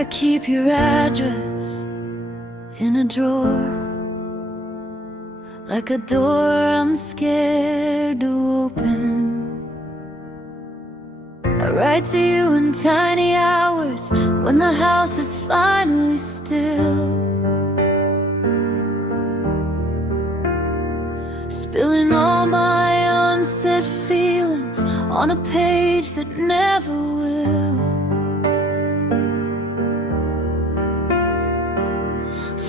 I keep your address in a drawer, like a door I'm scared to open. I write to you in tiny hours when the house is finally still, spilling all my unsaid feelings on a page that never will.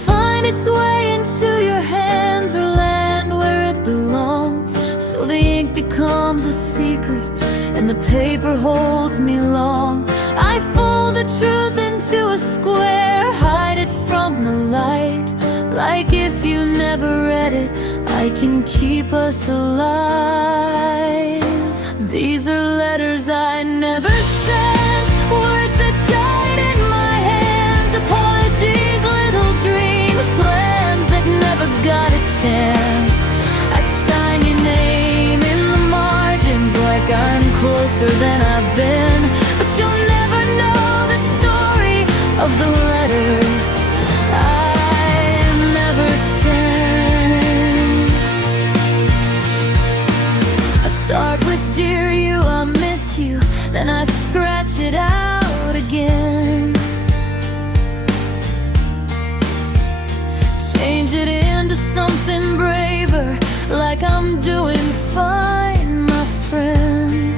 Find its way into your hands or land where it belongs, so the ink becomes a secret and the paper holds me long. I fold the truth into a square, hide it from the light, like if you never read it, I can keep us alive. These are letters I never sent, words that died in my hands, apologies, little dreams, plans that never got a chance. I sign your name in the margins like I'm closer than I've been, but you'll never know the story of the letters I never sent. I start with dear you, I miss you, then I scratch it out again, change it into something braver, like I'm doing fine, my friend.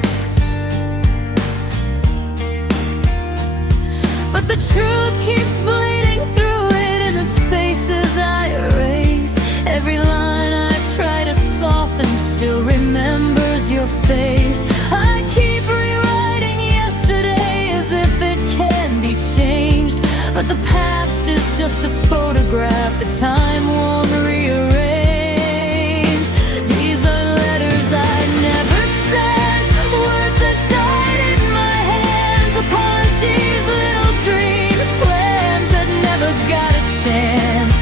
But the truth keeps bleeding through it in the spaces I erase. Every line I try to soften still remembers your face. I keep rewriting yesterday as if it can be changed, but the past is just a photograph that time won't rearrange. These are letters I never sent, words that died in my hands, apologies, little dreams, plans that never got a chance.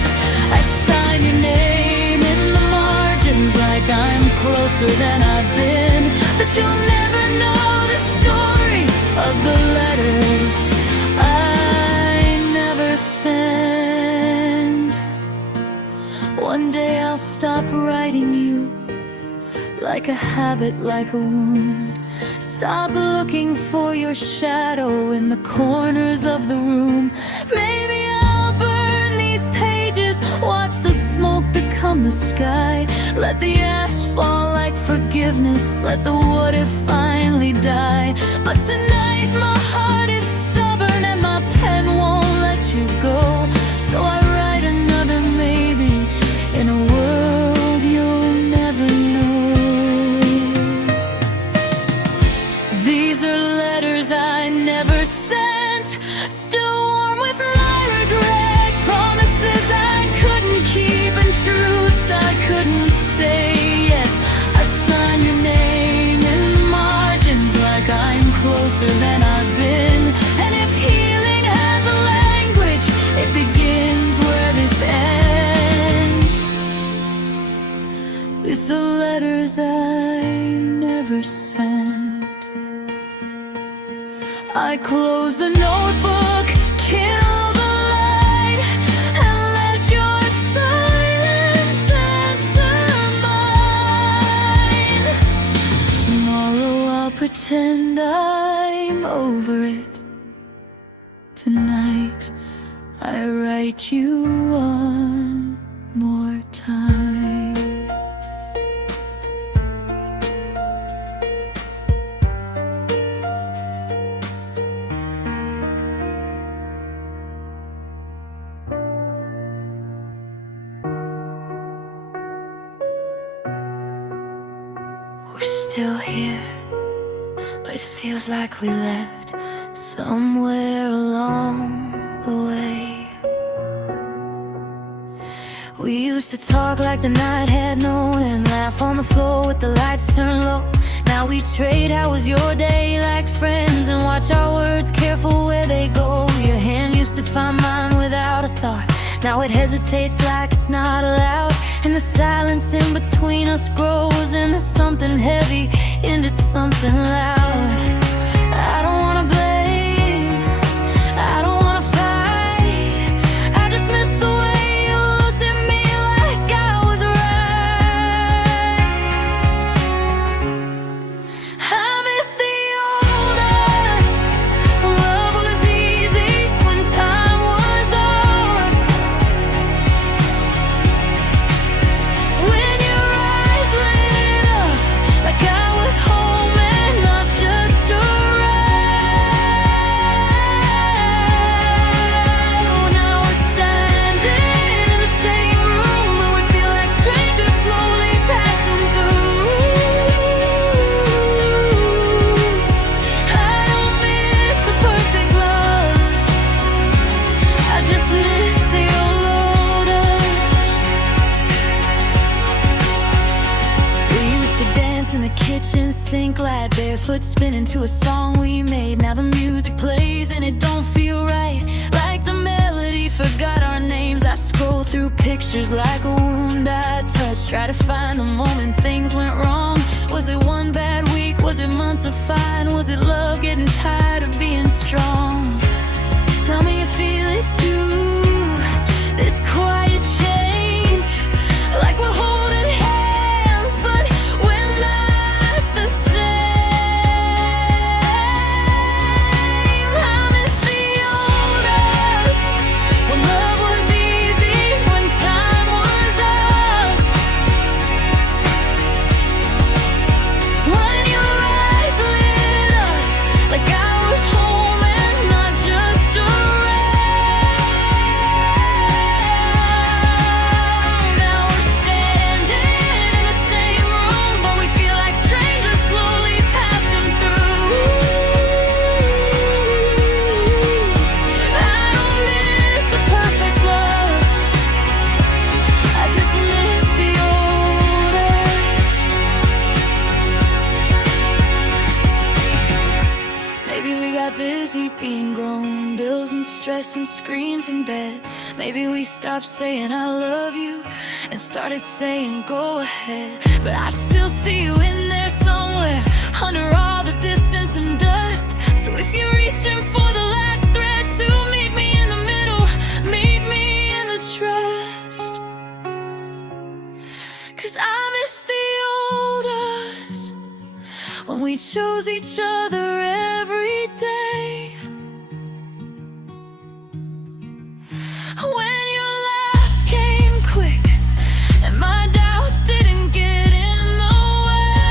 I sign your name in the margins like I'm closer than I've been, but you'll never know the story of the letters I never sent. One day I'll stop writing you, like a habit, like a wound. Stop looking for your shadow in the corners of the room. Maybe I'll burn these pages, watch the smoke become the sky, let the ash fall like forgiveness, let the what if finally die. But tonight my heart is stubborn and my pen won't let you go, so I write another maybe in a world you'll never know. These are letters I never sent, still warm with my regret, promises I couldn't keep and truths I couldn't say yet. I sign your name in the margins like I'm closer than I've been, and if healing has a language, it begins where this ends. With the letters I never sent. I close the notebook, kill the light, and let your silence answer mine. Tomorrow I'll pretend I'm over it. Tonight I write you one more time. We're still here, but it feels like we left somewhere along the way. We used to talk like the night had no end, laugh on the floor with the lights turned low. Now we trade how was your day like friends, and watch our words, careful where they go. Your hand used to find mine without a thought, now it hesitates like it's not allowed, and the silence in between us grows into something heavy, into something loud. I don't wanna blame, I don't wanna fight, kitchen sink, glad barefoot spinning to a song we made. Now the music plays and it don't feel right, like the melody forgot our names. I scroll through pictures like a wound I touched, try to find the moment things went wrong. Was it one bad week? Was it months of fighting? Was it love getting tired of being strong? Tell me you feel it too, this quiet change, like we're holding hands, but we're not the same. I miss the old us, when love was easy, when time was us. When your eyes lit up like I was home and not just around. Now we're standing in the same room, but we feel like strangers slowly passing through. I don't miss a perfect love, I just miss the old us. Maybe we got busy being grown, bills and stress and screens in bed. Maybe we stopped saying I love you and started saying go ahead. But I still see you in there somewhere, under all the distance and dust. So if you're reaching for the last thread to meet me in the middle, meet me in the trust. 'Cause I miss the old us, when we chose each other every day. When your laugh came quick and my doubts didn't get in the way.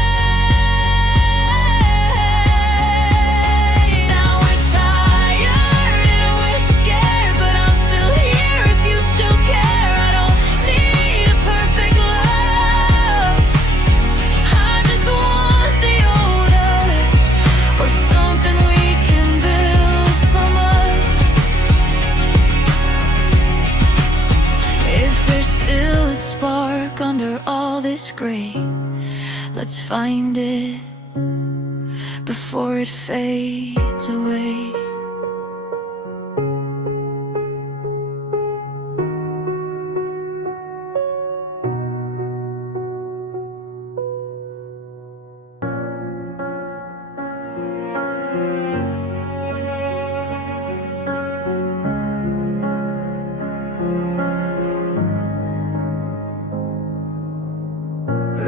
Now we're tired and we're scared, but I'm still here if you still care. I don't need a perfect love, I just want the old us, or something we can build from us. If there's still a spark under all this gray, let's find it before it fades away.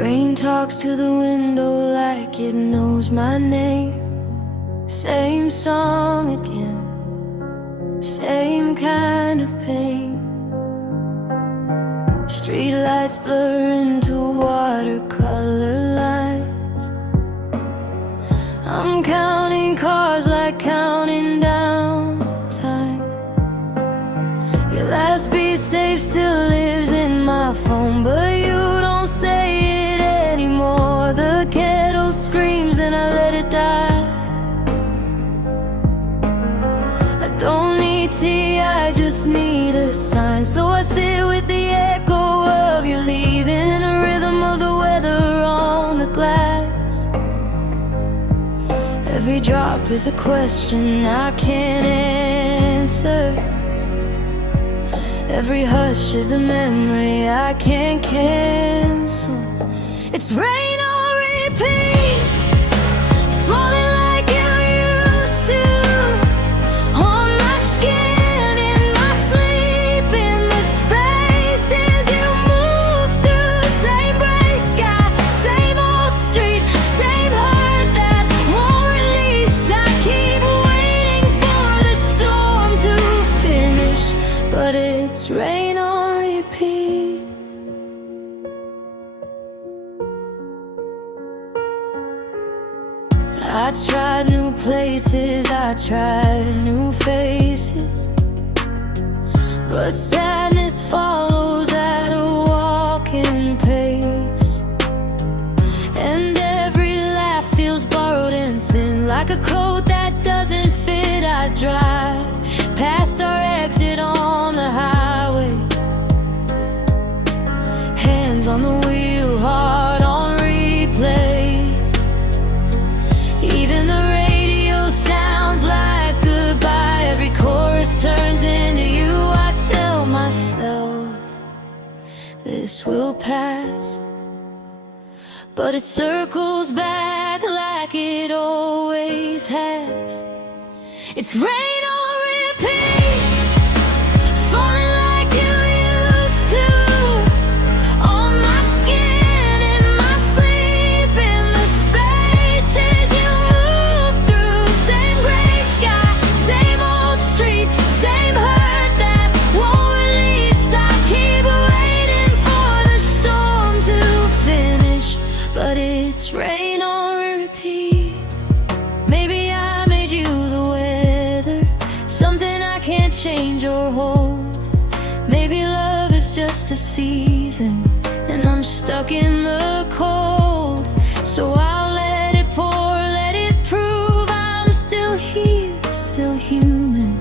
Rain talks to the window like it knows my name. Same song again, same kind of pain. Streetlights blur into watercolor lines. I'm counting cars like counting down time. Your last be safe still lives in my phone, but you don't say it anymore. The kettle screams and I let it die. I don't need tea, I just need a sign. So I sit with the echo of you leaving, and the rhythm of the weather on the glass. Every drop is a question I can't answer. Every hush is a memory I can't cancel. It's rain on repeat, falling like you used to, on my skin, in my sleep, in the spaces you move through. Same gray sky, same old street, same hurt that won't release. I keep waiting for the storm to finish, but it's rain on repeat. I tried new places, I tried new faces, but sadness follows at a walking pace. And every laugh feels borrowed and thin, like a coat that doesn't fit. I drive past our exit on the highway, hands on the wheel, heart on replay. will pass, but it circles back like it always has. It's rain on repeat, falling like you used to, on my skin, in my sleep, in the spaces you move through. Same gray sky, same old street, same hurt that won't release. I keep waiting for the storm to finish, but it's rain on repeat. Maybe I made you the weather, something I can't change or hold. Maybe love is just a season, and I'm stuck in the cold. So I'll let it pour, let it prove I'm still here, still human.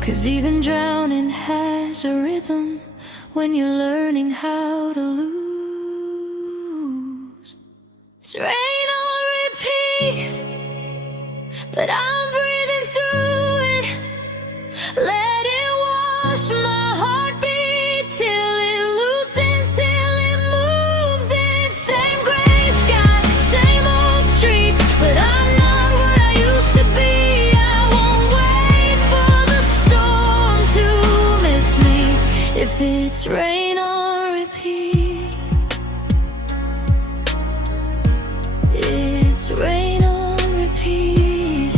'Cause even drowning has a rhythm when you're learning how to lose. It's rain on repeat, but I'm breathing through it. Let it wash my heartbeat till it loosens, till it moves in. Same gray sky, same old street, but I'm not what I used to be. I won't wait for the storm to miss me. If it's rain on repeat, it's rain on repeat.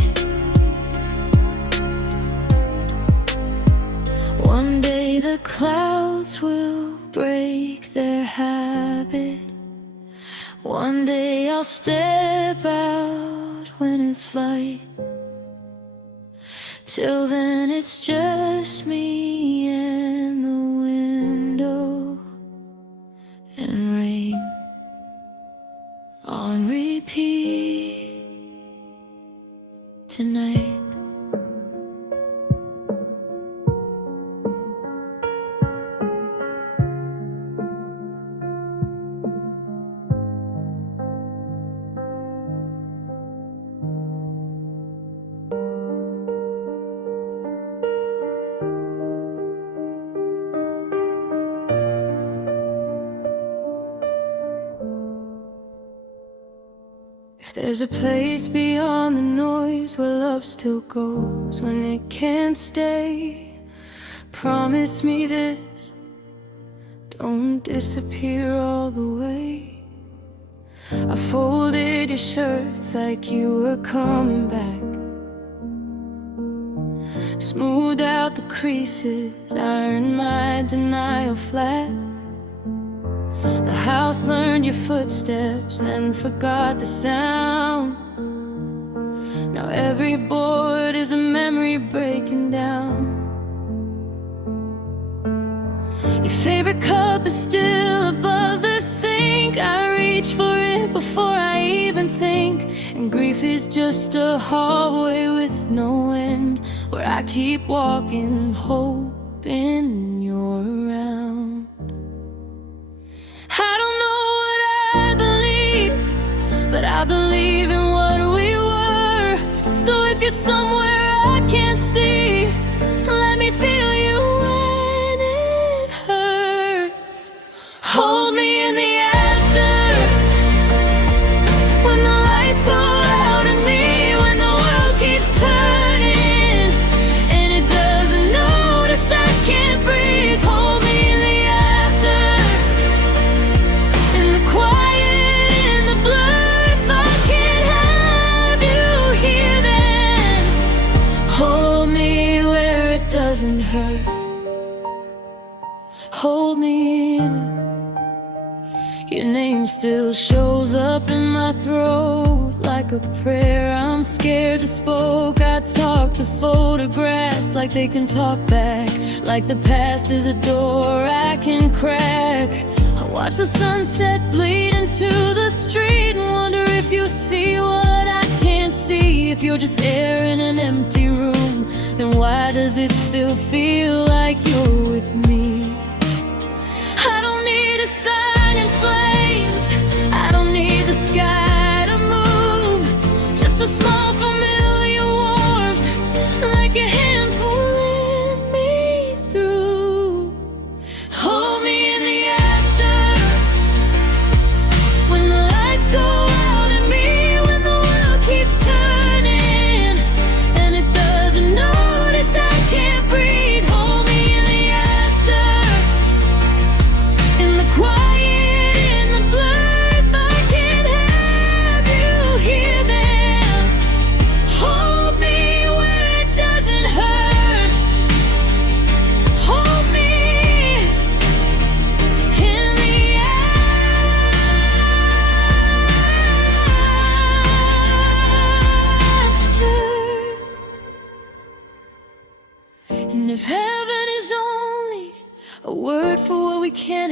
One day the clouds will break their habit. One day I'll step out when it's light. Till then it's just me and the window and rain on repeat tonight. If there's a place beyond the noise where love still goes when it can't stay, promise me this, don't disappear all the way. I folded your shirts like you were coming back, smoothed out the creases, ironed my denial flat. The house learned your footsteps, then forgot the sound. Now every board is a memory breaking down. Your favorite cup is still above the sink. I reach for it before I even think. And grief is just a hallway with no end, where I keep walking, hoping you're around. I don't know what I believe, but I believe in what we were. So if you're somewhere I can't see, let me feel you when it hurts. Hold me in the after, when the lights go out on me, when the world keeps turning and it doesn't notice I can't breathe. Hold me in the after, in the quiet, in the blur. If I can't have you here, then hold me where it doesn't hurt. Hold me in it. Your name still shows up in my throat like a prayer I'm scared to spoke. I talk to photographs like they can talk back, like the past is a door I can crack. I watch the sunset bleed into the street and wonder if you see what I can't see. If you're just air in an empty room, then why does it still feel like you're with me? I don't need a sign in flames, I don't need the sky to move, just a small familiar warmth, like your hand pulling me through. Hold me in the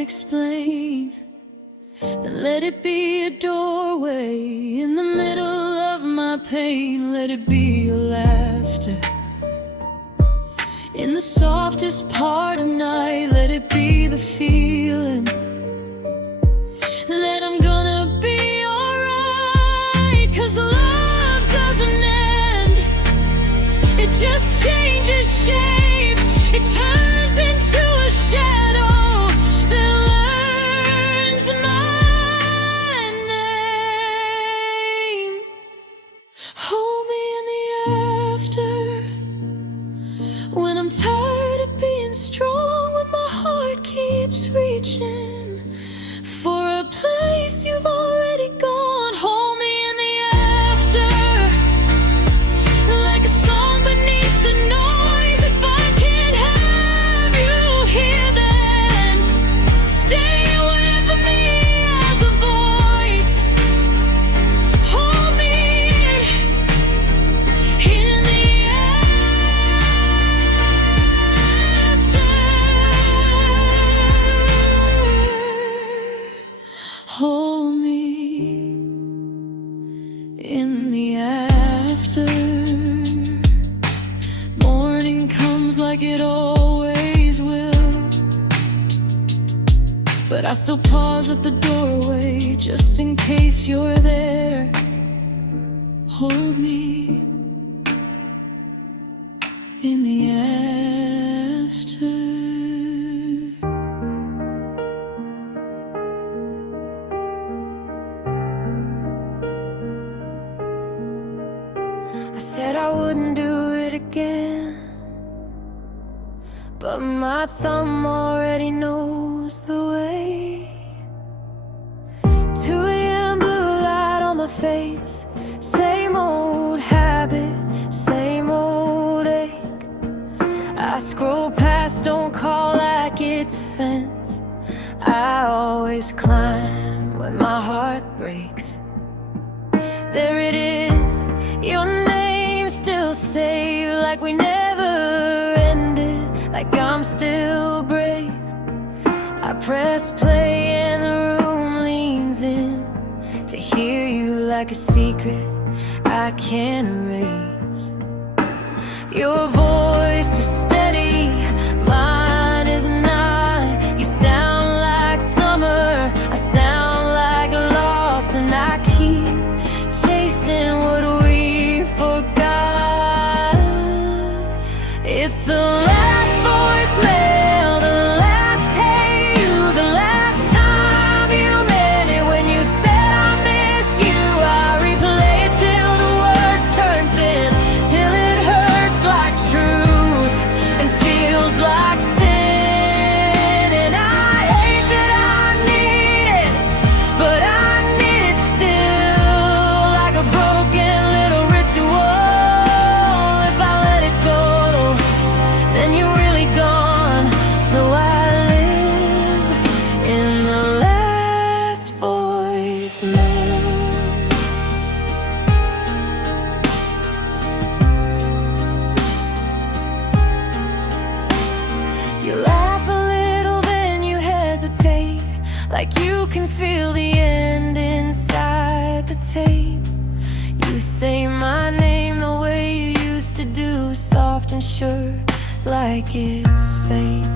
explain, then let it be a doorway in the middle of my pain. Let it be your laughter in the softest part of night. Let it be the feeling that I'm gonna be alright. 'Cause love doesn't end, it just changes shape. It turns into a shadow that learns my name. Hold me in the after, when I'm tired of being strong, when my heart keeps reaching for a place you've already gone. Hold me in the after, like a song beneath the noise. If I can't have you here, then stay with me as a voice. Hold me in the after. Hold me in the after. Morning comes like it always will, but I still pause at the doorway just in case you're there. Hold me in the after. I said I wouldn't do it again, but my thumb already knows the way. 2 a.m. blue light on my face, same old habit, same old ache. I scroll past, don't call like it's a fence. I always climb when my heart breaks. There it is, your name still saved, like we never ended, like I'm still brave. I press play and the room leans in to hear you like a secret I can't erase. Your voice is steady, mine is not. You sound like summer, I sound like loss, and I keep chasing what we forgot. It's the last voicemail, the last hey you, the last time you meant it. When you said I miss you, I replay it till the words turn thin, till it hurts like truth and feels like sin. And I hate that I need it, but I need it still, like a broken little ritual. If I let it go, then you're really gone. So I live in the last voicemail. You laugh a little, then you hesitate, like you can feel the end inside the tape. You say my name the way you used to do, soft and sure, like it's safe.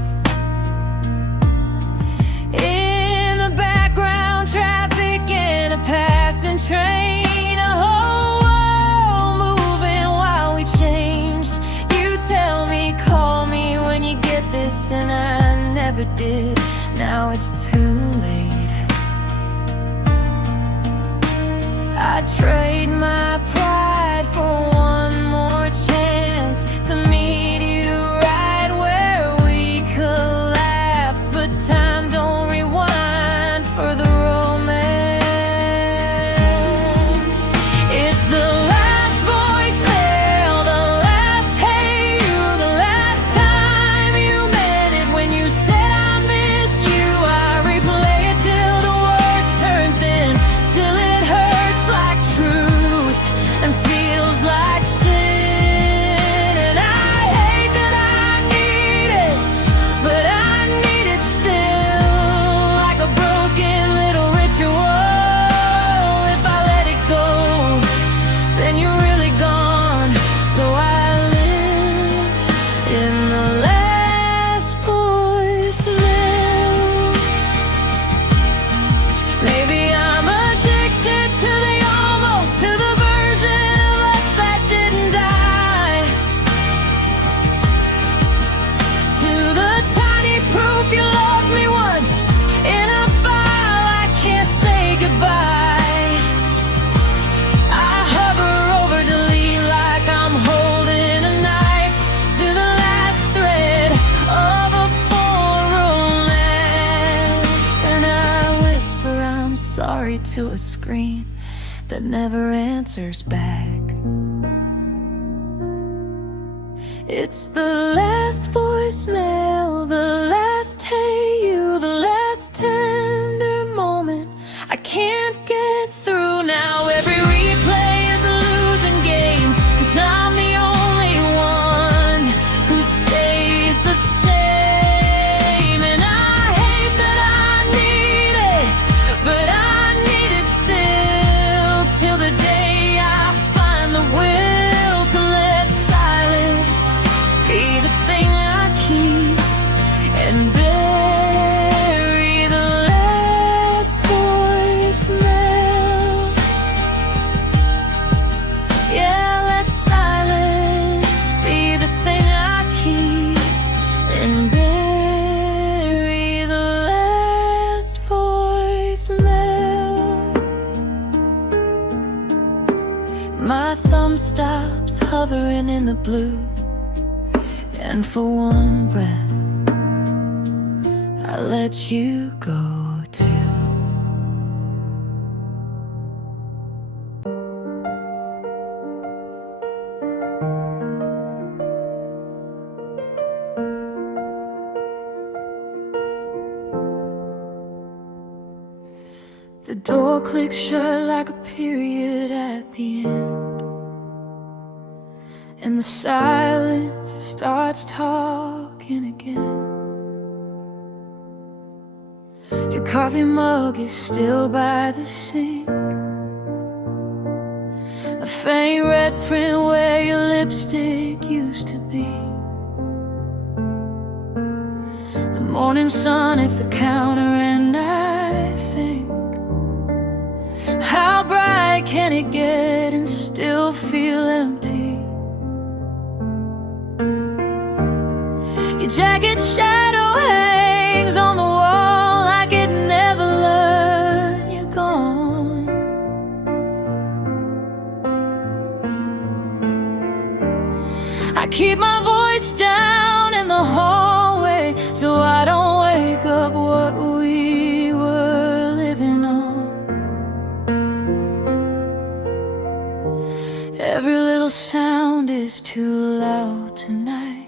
In the background, traffic and a passing train, a whole world moving while we changed. You tell me, call me when you get this, and I never did. Now it's too late. I'd trade my pride for one more chance to meet you right where we collapse. But time don't rewind for the romance. It's the last voicemail, the last hey you, the last time you meant it. When you said I miss you, I replay it till the words turn thin, till it hurts like truth sorry to a screen that never answers back. It's the last voicemail, the last hey you, the last tender moment I can't get through now. Every replay is a losing game, 'cause I'm the only one who stays the same. And I hate that I need it, but I need it still, till the day I find the will to let silence be the thing I keep and bury the last voicemail. Yeah, let silence be the thing I keep and bury the last voicemail. My thumb stops hovering in the blue, and for one breath I let you go too. The door clicks shut like a period at the end, and the silence starts talking again. Your coffee mug is still by the sink, a faint red print where your lipstick used to be. The morning sun hits the counter and I think, how bright can it get and still feel empty? Your jacket's shadow hangs on the wall like it never learned you're gone. I keep my voice down in the hallway so I don't wake up what we were living on. Every little sound is too loud tonight.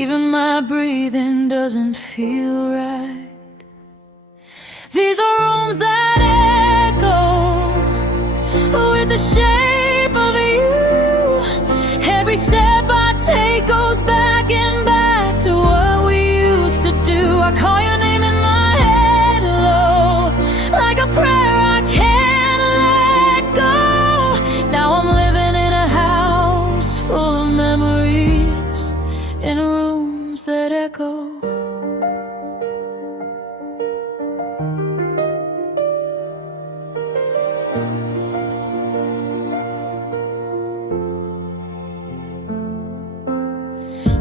Even my breathing doesn't feel right. These are rooms that echo with the shape of you. Every step I take goes back and back to what we used to do. I call your name in my head low, like a prayer I can't let go. Now I'm living in a house full of memories, in rooms that echo.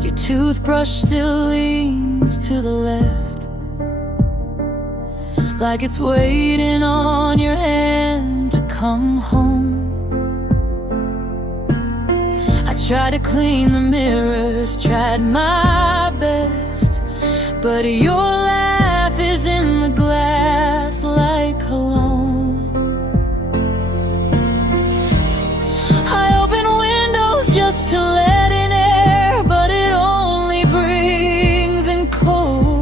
Your toothbrush still leans to the left, like it's waiting on your hand to come home. I tried to clean the mirrors, tried my best, but your laugh is in the glass like cologne. I open windows just to let in air, but it only brings in cold.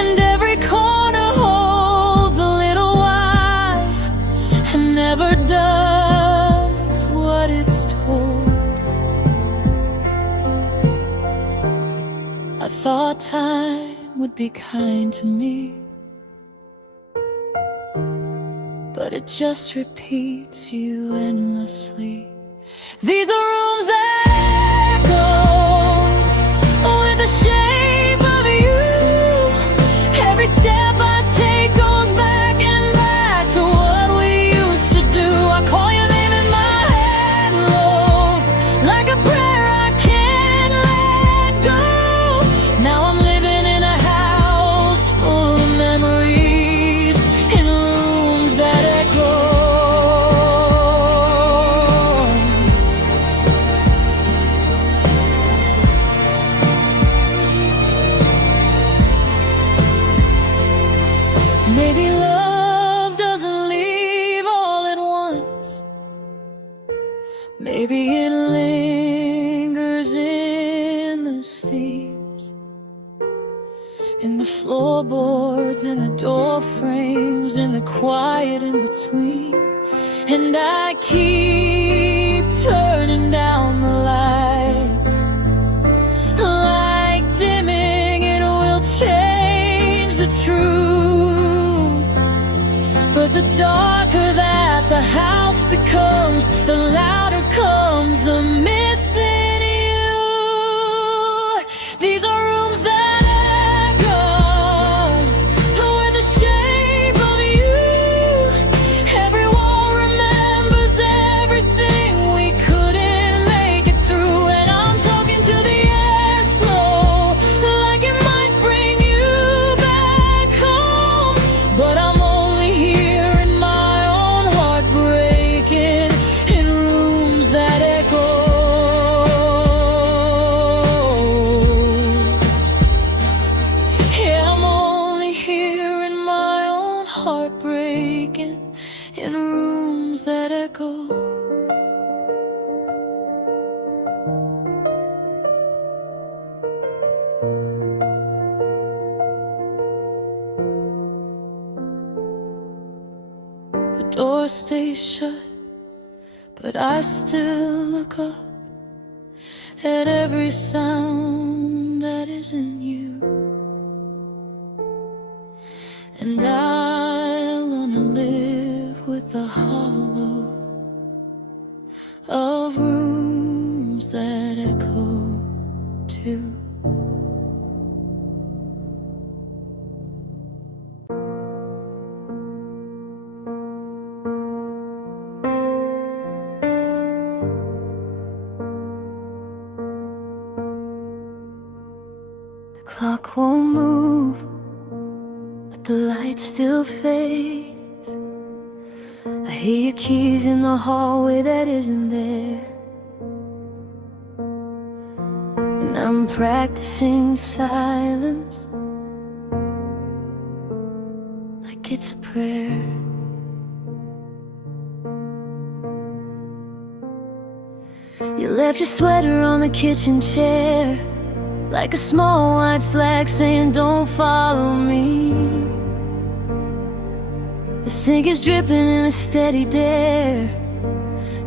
And every corner holds a little why, and never does what it's told. I thought time would be kind to me, but it just repeats you endlessly. These are rooms that echo with the shape of you. Every step I take goes back and back to what we used to do. I call your name in my head low, like a prayer I can't let go. Now I'm living in a house full of memories, in rooms that echo. in the floorboards, in the door frames, in the quiet in between. And I keep turning down the lights, like dimming it will change the truth. But the darker that the house becomes, the louder comes the missing you. These are rooms that echo with the shape of you. Every wall remembers everything we couldn't make it through. And I'm talking to the air slow, like it might bring you back home. But I'm only here in my own heart breaking, in rooms that echo. Yeah, I'm only here in my own heart breaking, in rooms that echo. The door stays shut, but I still look up at every sound that isn't you. And I wanna live with the hollow of rooms that echo too. The clock won't move, but the light still fades. I hear your keys in the hallway that isn't there. And I'm practicing silence like it's a prayer. You left your sweater on the kitchen chair, like a small white flag saying don't follow me. The sink is dripping in a steady dare,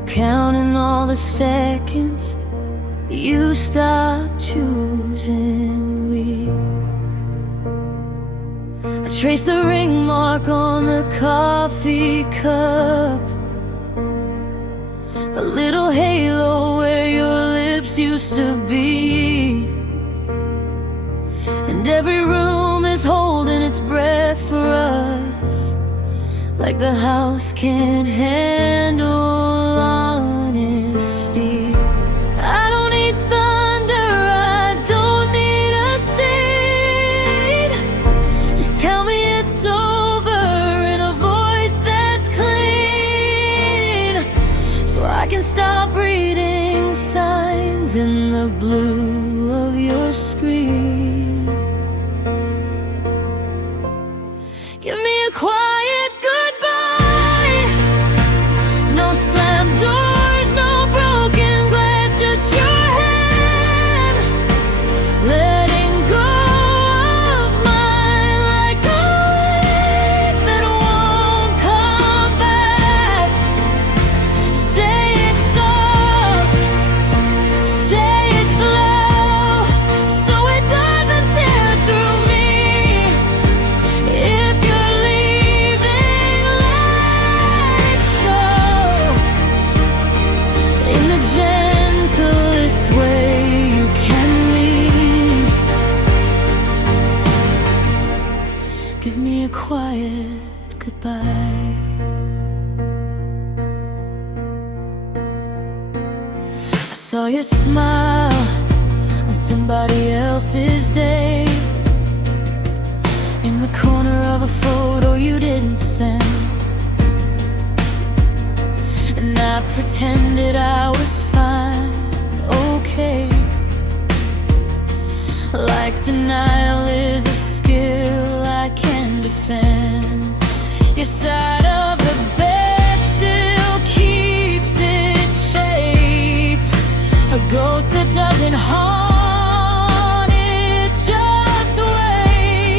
counting all the seconds you stopped choosing we. I trace the ring mark on the coffee cup, a little halo where your lips used to be. And every room is holding its breath for us, like the house can't handle honesty. I don't need thunder, I don't need a scene. Just tell me it's over in a voice that's clean, so I can stop reading signs in the blue of your screen. Give me a quiet goodbye. No slam doors, no broken glass, just your hand letting go of mine, like a wave that won't come back. Say it soft, say it slow, so it doesn't tear through me. If you're leaving, let it show in the gentlest way you can leave. Give me a quiet goodbye. I saw your smile on somebody else's day, in the corner of a photo you didn't send. And I pretended I was fine, okay, like denial is a skill I can defend. Your side of the bed still keeps its shape, a ghost that doesn't haunt, it just waits.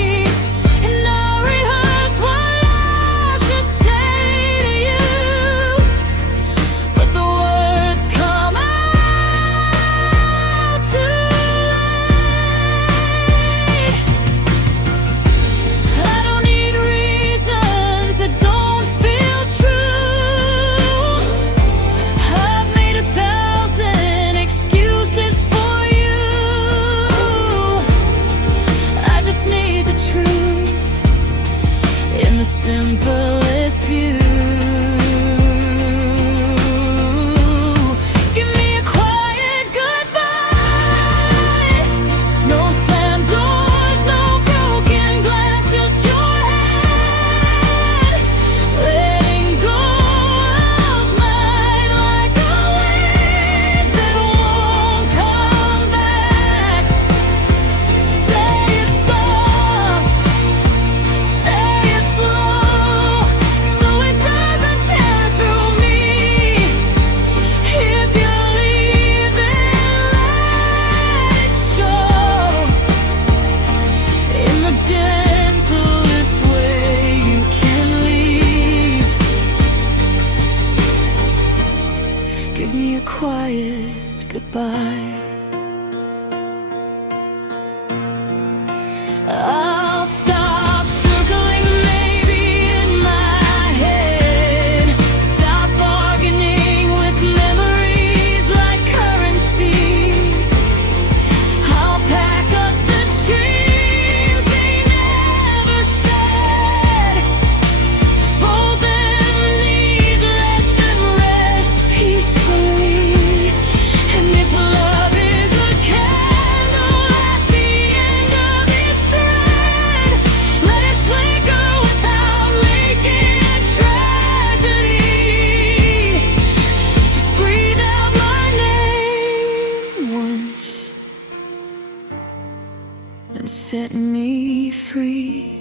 and set me free.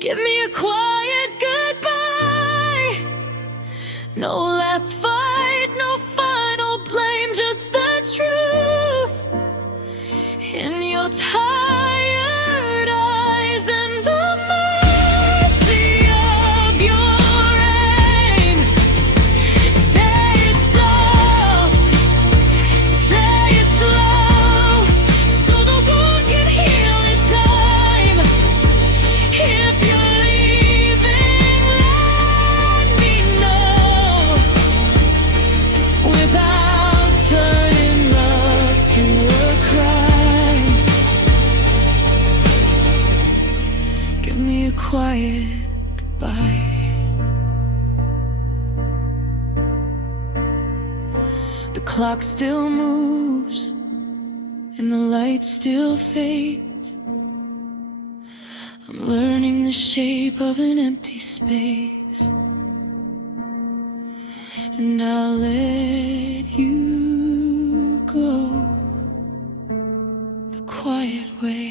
Give me a quiet goodbye. No last fight, no final blame, just the truth in your tired eyes and the mercy of your aim. Say it soft, say it slow, so the wound can heal in time. If you're leaving, let me know, without turning love to a crime. Give me a quiet goodbye. The clock still moves and the light still fades. I'm learning the shape of an empty space, and I'll let you go the quiet way.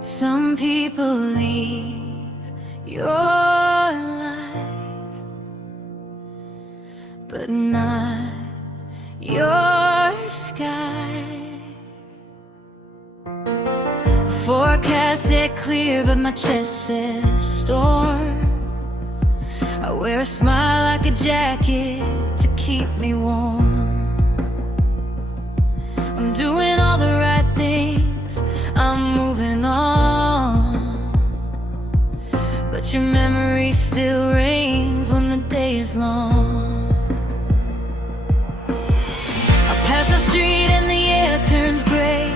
Some people leave your life, but not your sky. The forecast said clear, but my chest says storm. I wear a smile like a jacket to keep me warm. I'm doing all the right things, I'm moving on, but your memory still reigns when the day is long. I pass the street and the air turns gray,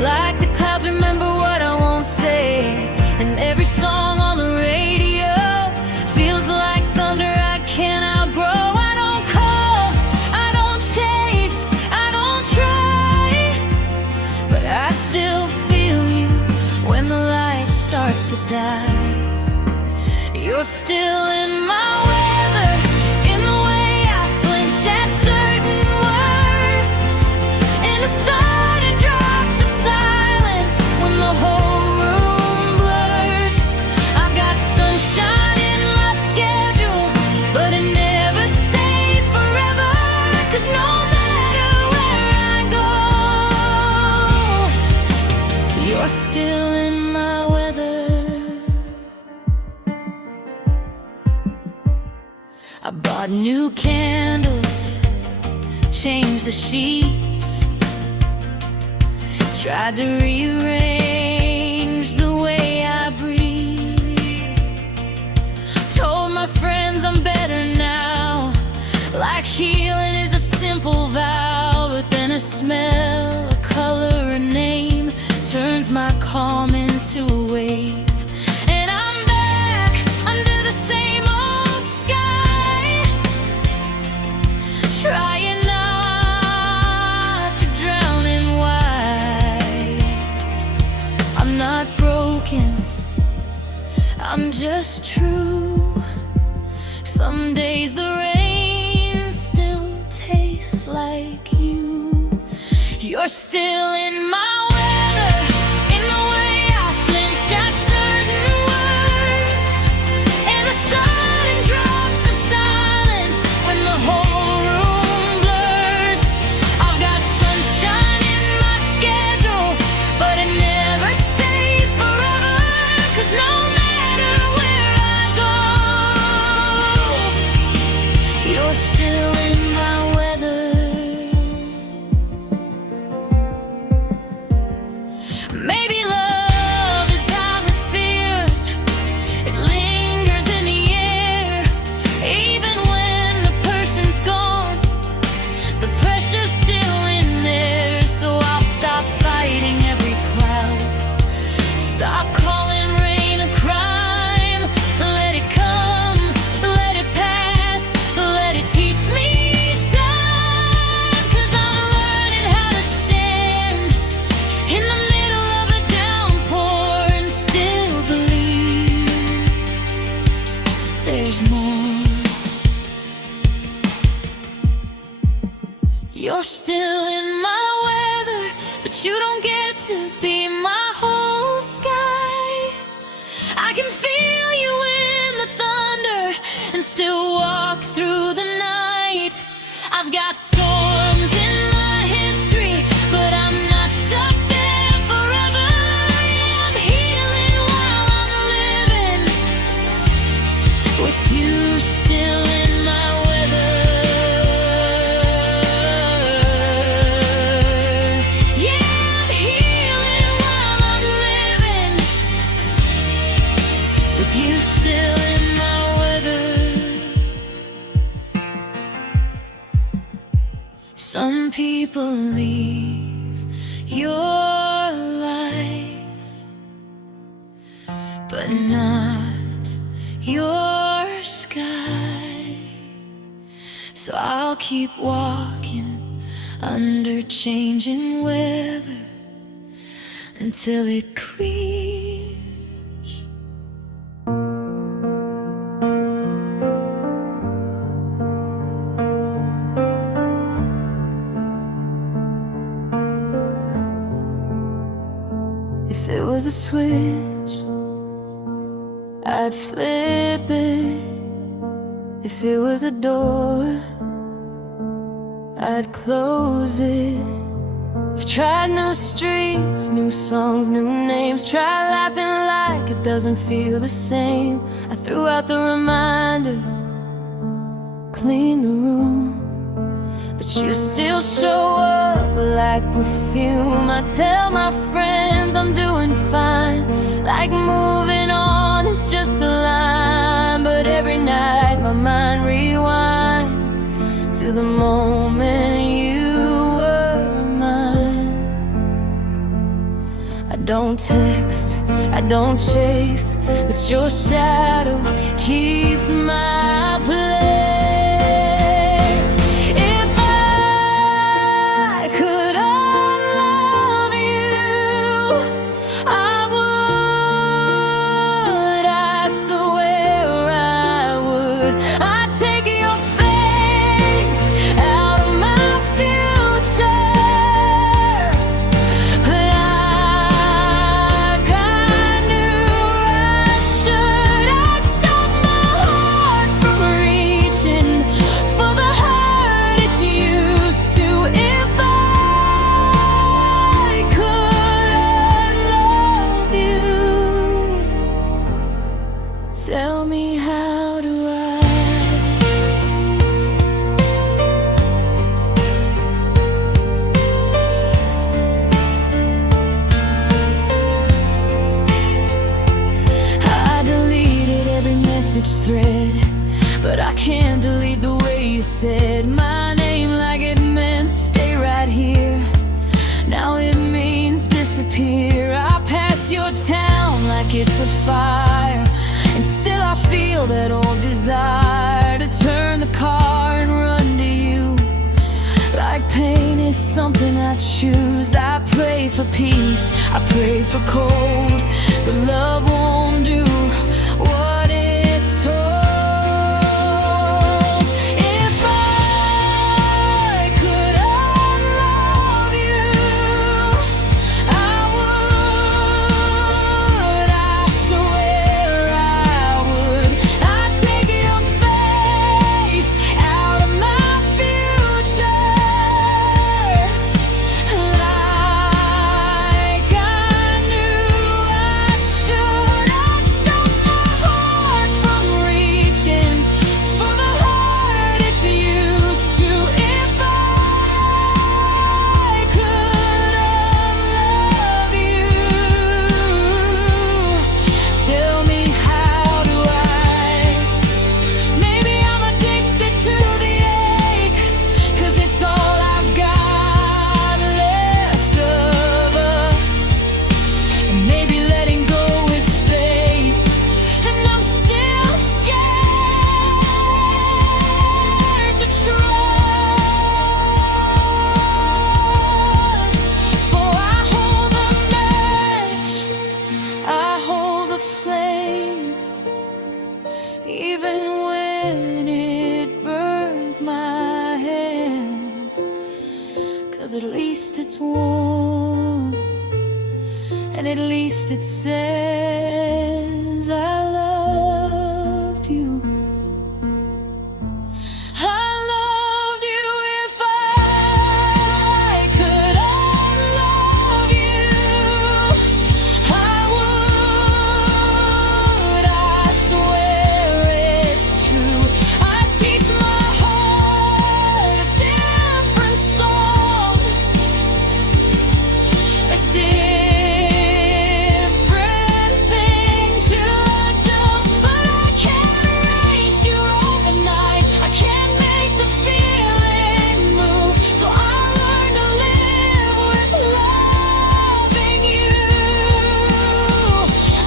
like the clouds remember what I won't say. And every song on the radio feels like thunder I can't outgrow. I don't call, I don't chase, I don't try, but I still feel you when the light starts to die. You're still in my weather, in the way I flinch at certain words, in the sudden drops of silence when the whole room blurs. I've got sunshine in my schedule, but it never stays forever, 'cause no matter where I go, you're still in my weather. I bought new candles, changed the sheets, tried to rearrange the way I breathe. Told my friends I'm better now, like healing is a simple vow. But then a smell, a color, a name turns my calm into a wave. And I'm back under the same old sky, trying not to drown in white. I'm not broken, I'm just true. Some days the rain still tastes like you. You're still in my weather, in the way I flinch at certain words, in the sudden drops of silence when the whole room blurs. I've got sunshine in my schedule, but it never stays forever, 'cause no matter where I go, you're still in my weather. but you don't get to be my whole sky. I can feel you in the thunder and still walk through the night. I've got storms in my history, but I'm not stuck there forever. I'm healing while I'm living, with you still in my weather. Yeah, I'm healing while I'm living, with you still in my weather. Some people leave your life, but not your sky. So I'll keep walking under changing weather until it clears. If it was a switch, I'd flip it. If it was a door, I'd close it. I've tried new streets, new songs, new names. Tried laughing like it doesn't feel the same. I threw out the reminders, cleaned the room, but you still show up like perfume. I tell my friends I'm doing fine, like moving on is just a line. But every night my mind rewinds to the moment you were mine. I don't text, I don't chase, but your shadow keeps my place. Tell me, how do I? I deleted every message thread, but I can't delete the way you said my name, like it meant stay right here. Now it means disappear. I pass your town like it's a fire, and still I feel that old desire to turn the car and run to you. Like pain is something I choose. I pray for peace, I pray for cold, but love won't do what it's told. If I could unlove you, I would, I swear I would. I'd take your face out of my future, like I knew I should. it's warm, and at least it says I loved you. I loved you. If I could unlove you, I would. I swear it's true. I teach my heart a different song, a different thing to do. But I can't erase you overnight. I can't make the feeling move. So I learn to live with loving you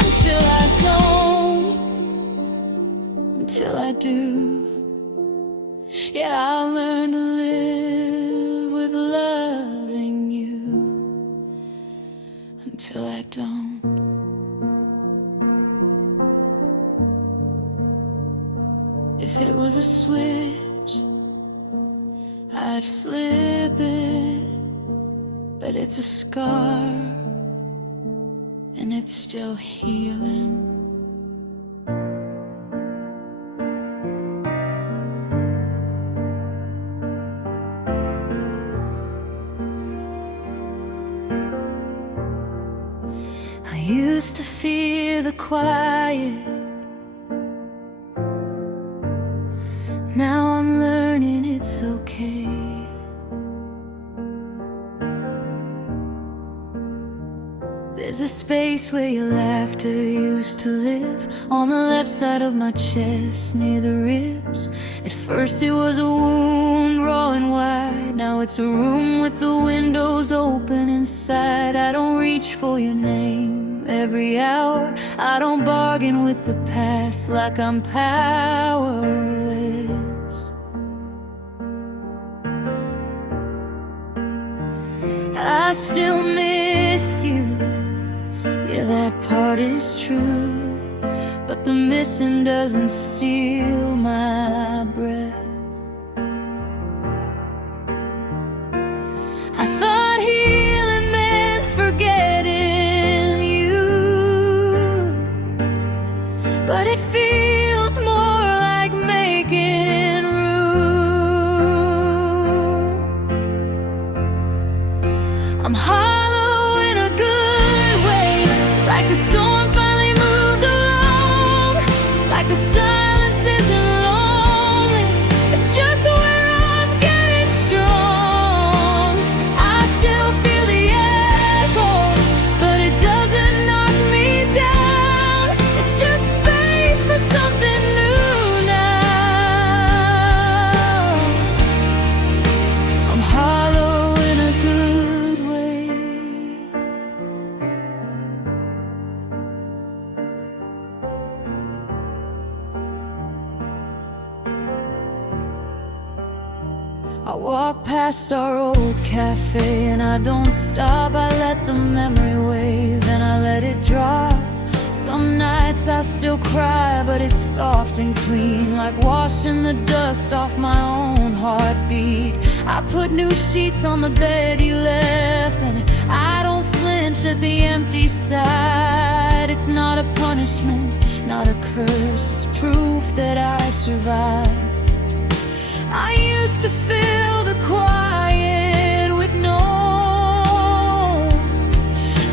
until I don't, until I do. Yeah, I'll learn to live with loving you until I don't. If it was a switch, I'd flip it, but it's a scar, and it's still healing. I used to fear the quiet. Now I'm learning it's okay. There's a space where your laughter used to live, on the left side of my chest, near the ribs. At first it was a wound, raw and wide. Now it's a room with the windows open inside. I don't reach for your name every hour. I don't bargain with the past like I'm powerless. I still miss you, yeah, that part is true. But the missing doesn't steal my breath. I thought healing meant forgetting you, but it feels more like making room. I'm hollow in a good way, like the storm finally moved along, like the silence isn't lonely. It's just where I'm getting strong. I still feel the echo, but it doesn't knock me down. It's just space for something new now. I'm hollow in a good way. I walk past our old cafe and I don't stop. I let the memory wave, then I let it drop. Some nights I still cry, but it's soft and clean, like washing the dust off my own heartbeat. I put new sheets on the bed you left, and I don't flinch at the empty side. It's not a punishment, not a curse, it's proof that I survived. I used to fill the quiet with noise.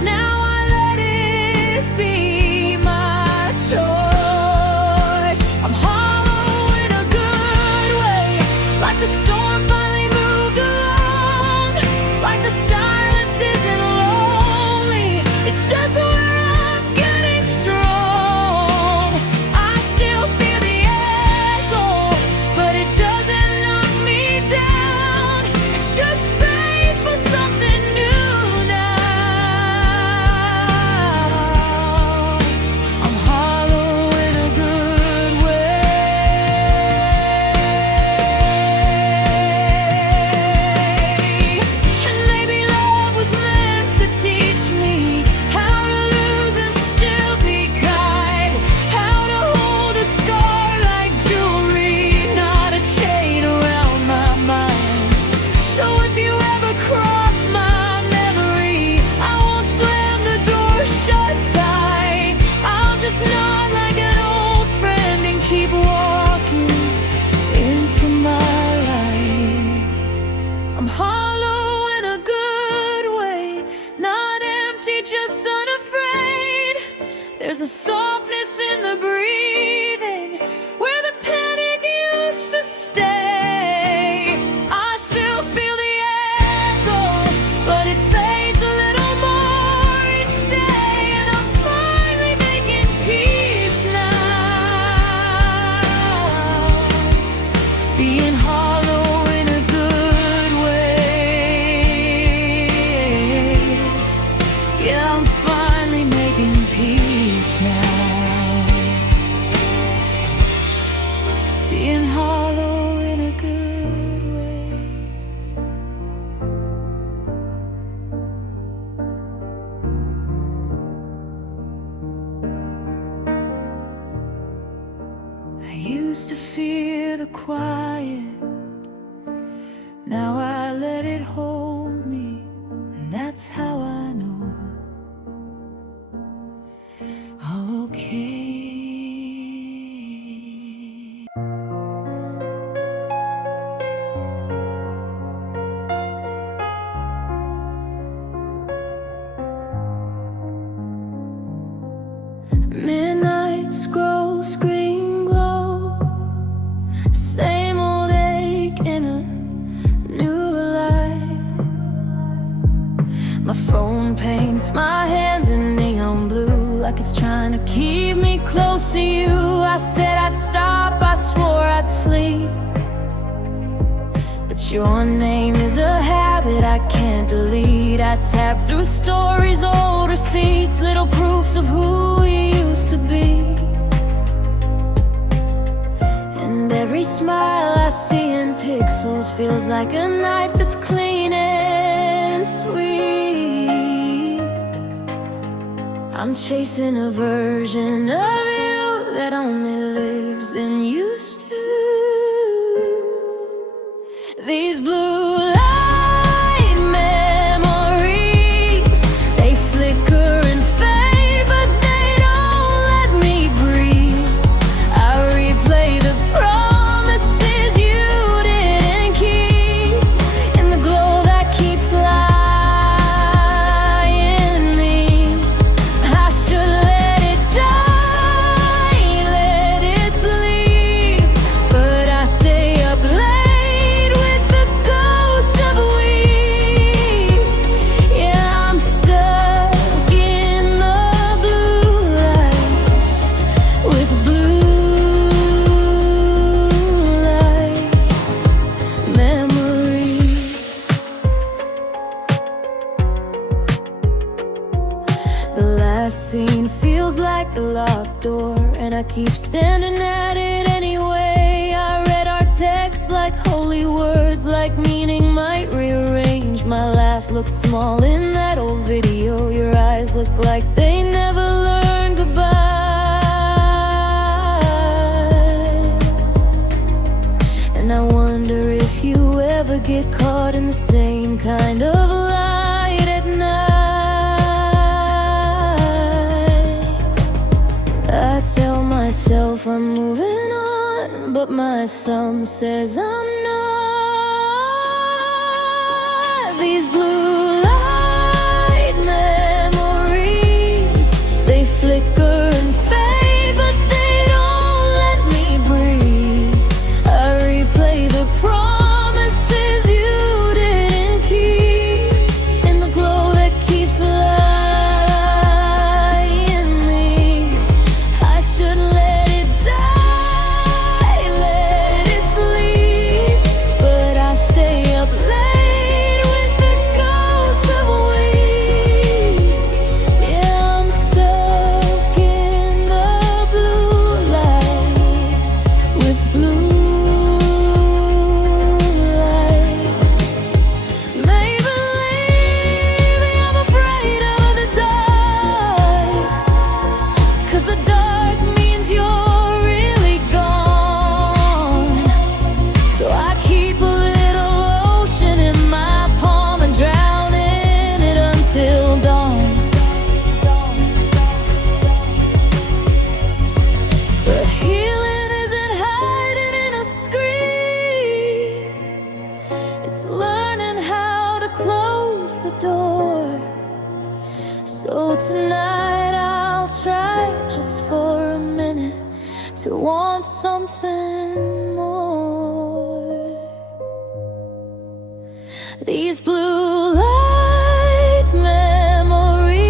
Now I let it be my choice. I'm hollow in a good way, like the storm finally moved along, like the silence isn't lonely. It's just where I'm getting strong. I still feel the echo, but it doesn't knock me down. a softness in the breathing where the panic used to stay. I still feel the echo, but it fades a little more each day, and I'm finally making peace now. Being hollow in a good way. Yeah, I'm finally making peace now. Being hollow in a good way. I used to fear the quiet, now I let it hold me, and that's how I know all okay. Midnight scroll, screen glow, same old ache in a new light. My phone paints my hands in neon blue, like it's trying to keep me close to you. I said I'd stop, I swore I'd sleep, but your name is a habit I can't delete. I tap through stories, old receipts, little proofs of who we used to be. And every smile I see in pixels feels like a knife that's clean and sweet. I'm chasing a version of you that only lives in used to. These blue light memories, they flicker and fade, but they don't let me breathe. I replay the promises you didn't keep, in the glow that keeps lying me. I should let it die, let it sleep, but I stay up late with the ghost of we. Yeah, I'm stuck in the blue light, with blue light memories. The last scene feels like a locked door, and I keep standing at it anyway. I read our text like holy words, like meaning might rearrange. My laugh looks small in that old video. Your eyes look like they never learned goodbye. And I wonder if you ever get caught in the same kind of light at night. I tell myself I'm moving on, but my thumb says I'm not. These blue light memories, they flicker and fade, but they don't let me breathe. I replay the promises you didn't keep, in the glow that keeps lying me. I should let it die, let it sleep, but I stay up late with the ghost of we. Yeah, I'm stuck in the blue light, with blue light. Maybe I'm afraid of the dark, 'cause the dark means you're really gone. So I keep a little ocean in my palm and drown in it until dawn. But healing isn't hiding in a screen, it's learning how to close the door. So tonight I'll try just for a minute to want something more. These blue light memories,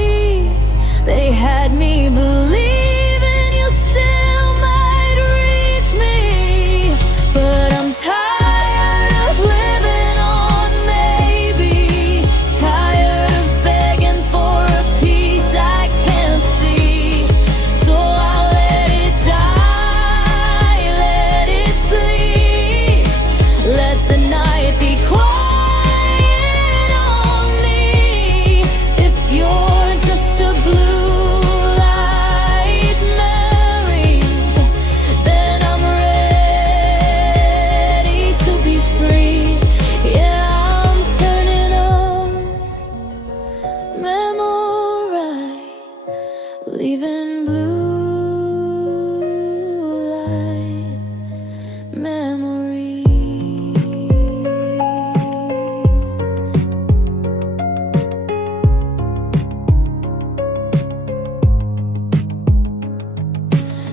they had me believing you still might reach me. But I'm tired of living on maybe, tired of begging for a piece I can't see. So I'll let it die, let it sleep, let the night be quiet. Leaving blue light memories.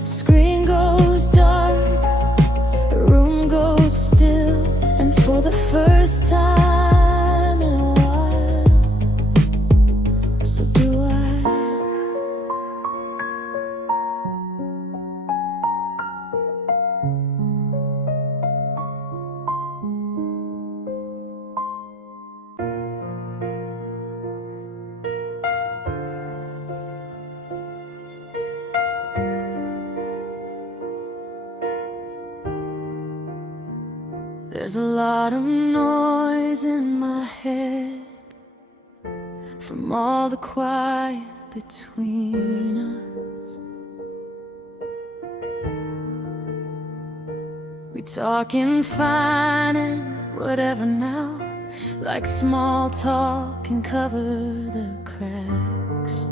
Screen goes dark, room goes still, and for the first time in a while, so do I. There's a lot of noise in my head from all the quiet between us. We talking fine and whatever now, like small talk can cover the cracks.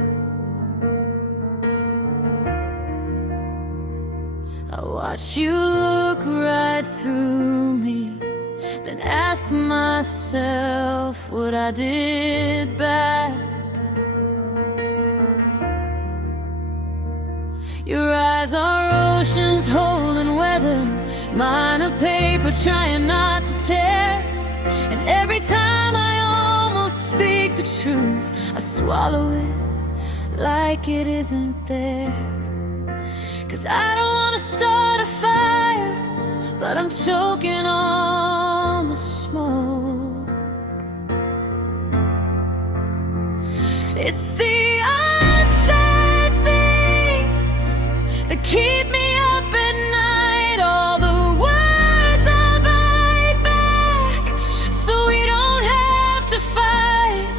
I watch you look right through me, then ask myself what I did back. Your eyes are oceans holding weather, mine a paper trying not to tear. And every time I almost speak the truth, I swallow it like it isn't there. 'Cause I don't wanna start a fire, but I'm choking on the smoke. It's the unsaid things that keep me up at night, all the words I bite back, so we don't have to fight.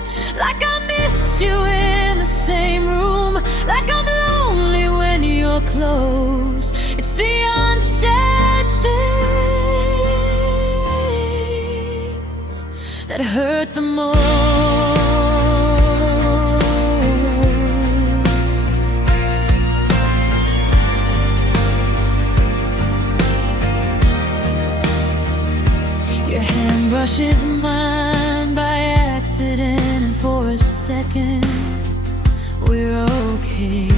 Like I miss you in the same room, like I'm lonely when you're close. It's the unsaid things that hurt the most. Your hand brushes mine by accident, and for a second we're okay.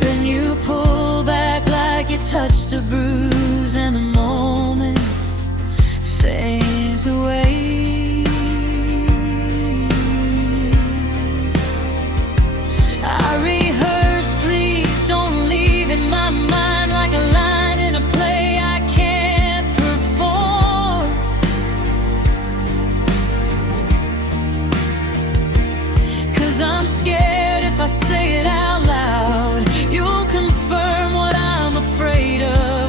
Then you pull back like you touched a bruise, and the moment fades away. I rehearse, please don't leave in my mind like a line in a play I can't perform. 'Cause I'm scared if I say it out loud, you'll confirm what I'm afraid of.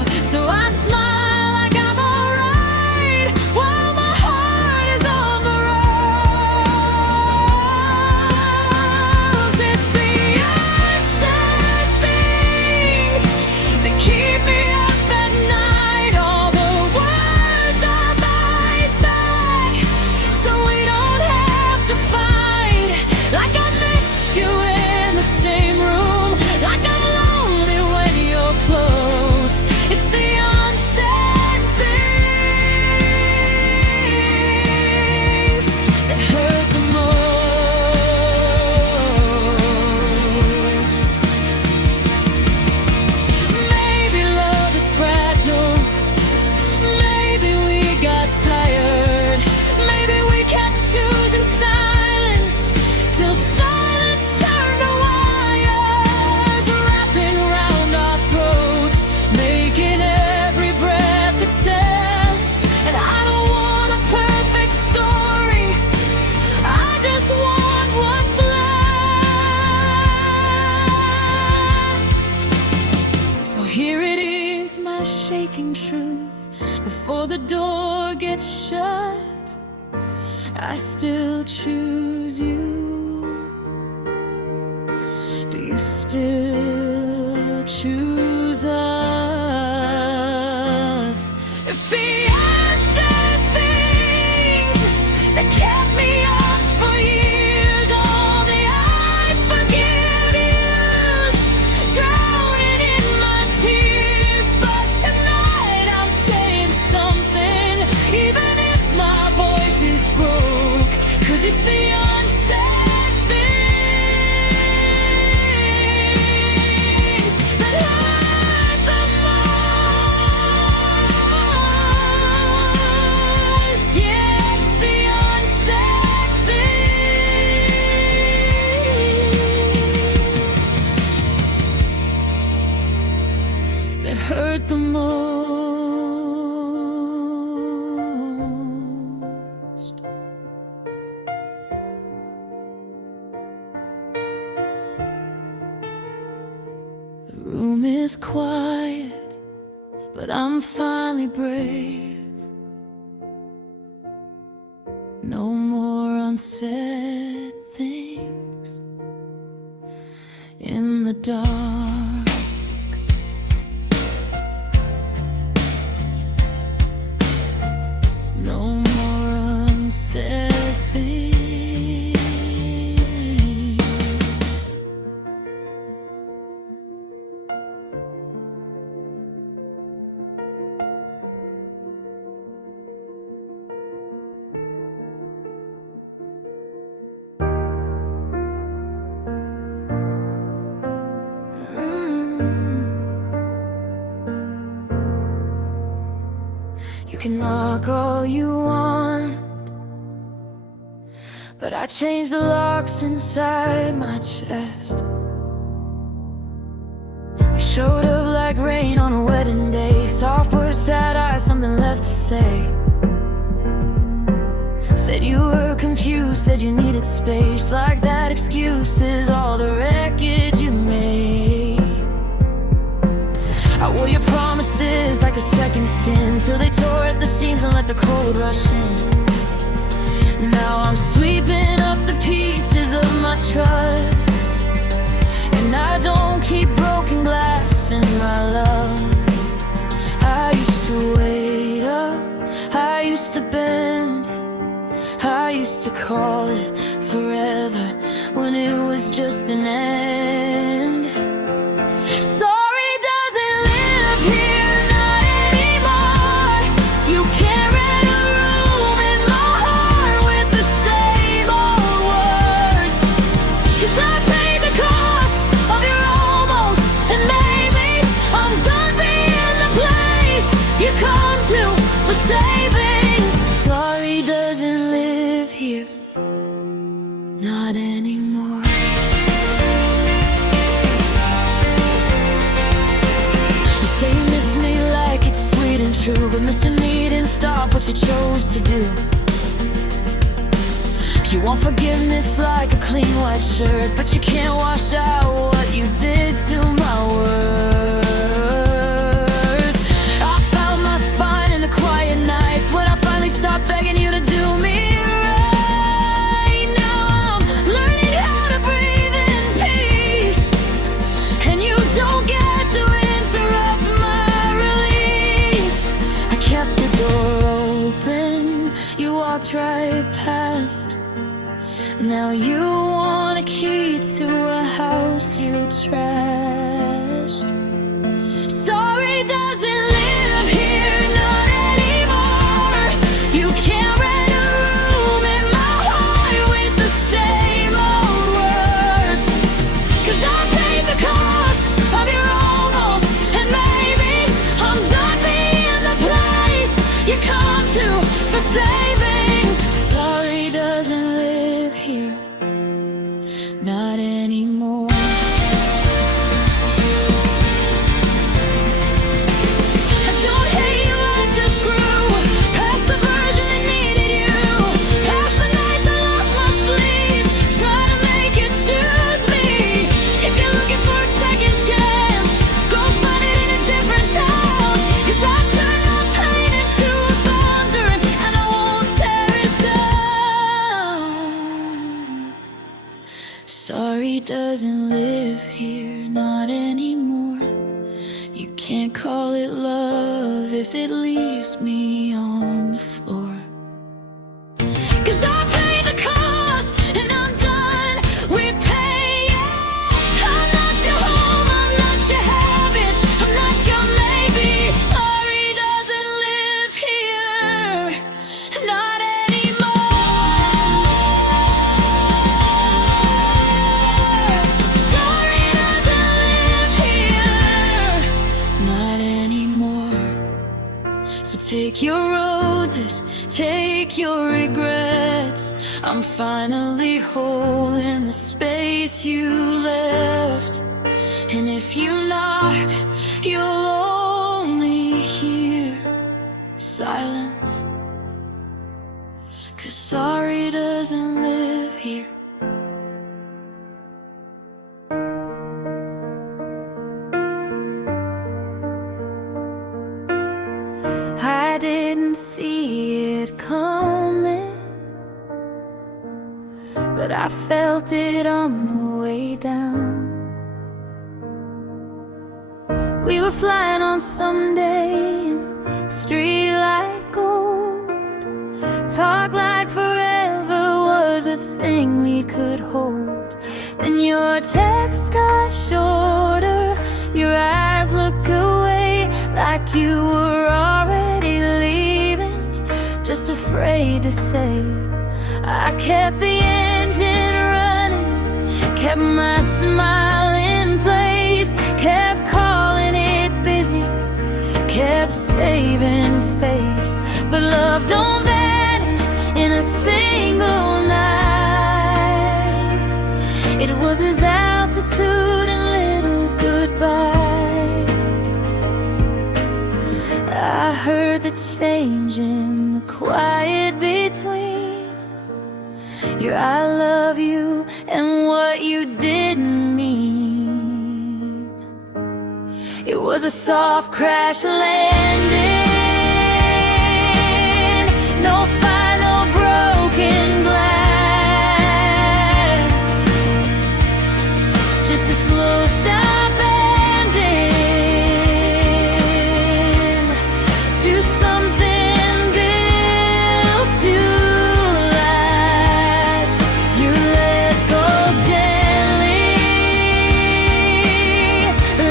door gets shut, I still choose you. Do you still choose us? If the answer things that kept me up for years, only I forgive you, drowning in my tears. But tonight I'm saying something, even if my voice is broke, 'cause it's the unsaid things that hurt the most. Yeah, it's the unsaid things that hurt the most. The room is quiet, but I'm finally brave. No more unsaid things in the dark. No more unsaid things. You can knock all you want, but I changed the locks inside my chest. You showed up like rain on a wedding day, soft words, sad eyes, something left to say. Said you were confused, said you needed space, like that excuse is all the wreckage you made. I wore your promises like a second skin, till they tore at the seams and let the cold rush in. Now I'm sweeping up the pieces of my trust, and I don't keep broken glass in my love. I used to wait up, I used to bend, I used to call it forever when it was just an end. Sorry doesn't live here, not anymore. You can't rent a room in my heart with the same old words, 'cause I paid the cost of your almost, and maybe I'm done being the place you come to for saving. Sorry doesn't live here, not anymore. You say you miss me like it's sweet and true, but missing me didn't stop what you chose to do. You want forgiveness like a clean white shirt, but you can't wash out what you did to my worth. I found my spine in the quiet nights when I finally stopped begging you to do me right. Now I'm learning how to breathe in peace, and you don't get to interrupt my release. I kept the door open, you walked right past. Now you want a key to a house you trashed. Sorry doesn't live here, not anymore. You can't rent a room in my heart with the same old words, 'cause I paid the cost of your almost, and maybe I'm done being the place you come to for saving. Sorry doesn't live here, doesn't live here, not anymore. You can't call it love if it leaves me on the floor. 'Cause I paid the cost and I'm done repaying. I'm not your home, I'm not your habit, I'm not your maybe. Sorry doesn't live here, not anymore. Sorry doesn't live here, not anymore. So take your roses, take your regrets. I'm finally whole in the space you left. And if you knock, you'll only hear silence. 'Cause sorry doesn't live here. I didn't see it coming, but I felt it on the way down. We were flying on someday, street like gold. Talk like forever was a thing we could hold. Then your text got shorter, your eyes looked away like you were already leaving, just afraid to say. I kept the engine running, kept my smile in place, kept calling it busy, kept saving face. But love don't vanish in a single night. It was his altitude and little goodbyes. I heard the change in the quiet between your I love you and what you didn't mean. It was a soft crash landing, no final broken glass, just a slow stop ending to something built to last. You let go gently,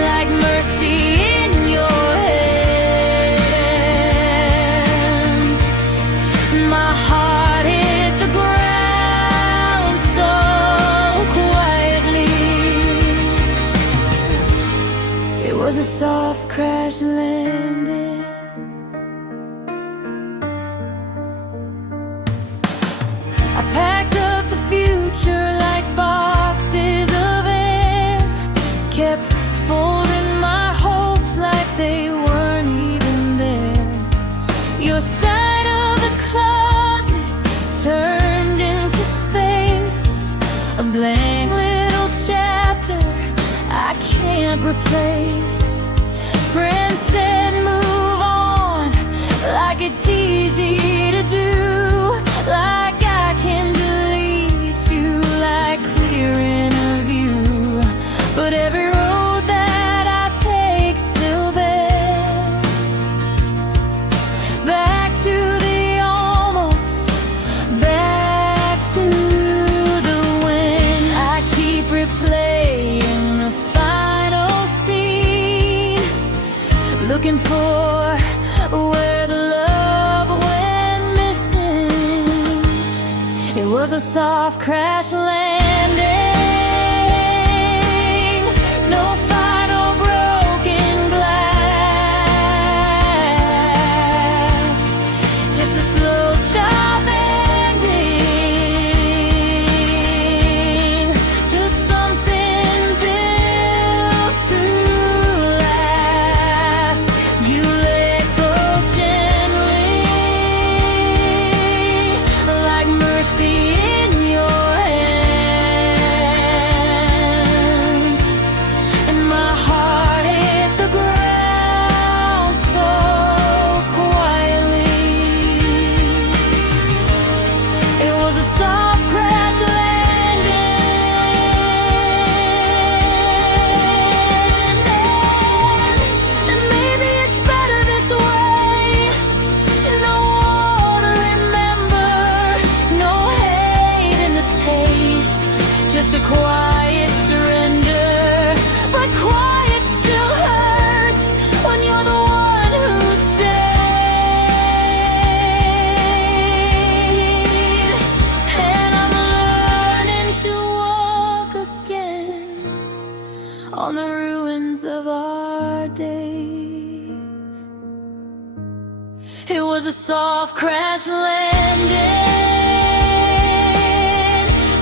like mercy in your hands. My heart hit the ground so quietly. It was a soft crash landing. I packed up the future like boxes of air, kept folding my hopes like they weren't even there. Your side of the closet turned into space, a blank little chapter I can't replace. Friends said move on, like it's easy to do, like I can delete you like clearing a view. But every road that I take still bears back to the almost, back to the when. I keep replaying the final scene, looking for where the love went missing. It was a soft crash landing, no final broken glass, just a slow stop ending to something built to last. You let go gently, like mercy in your hands. was a soft crash landing,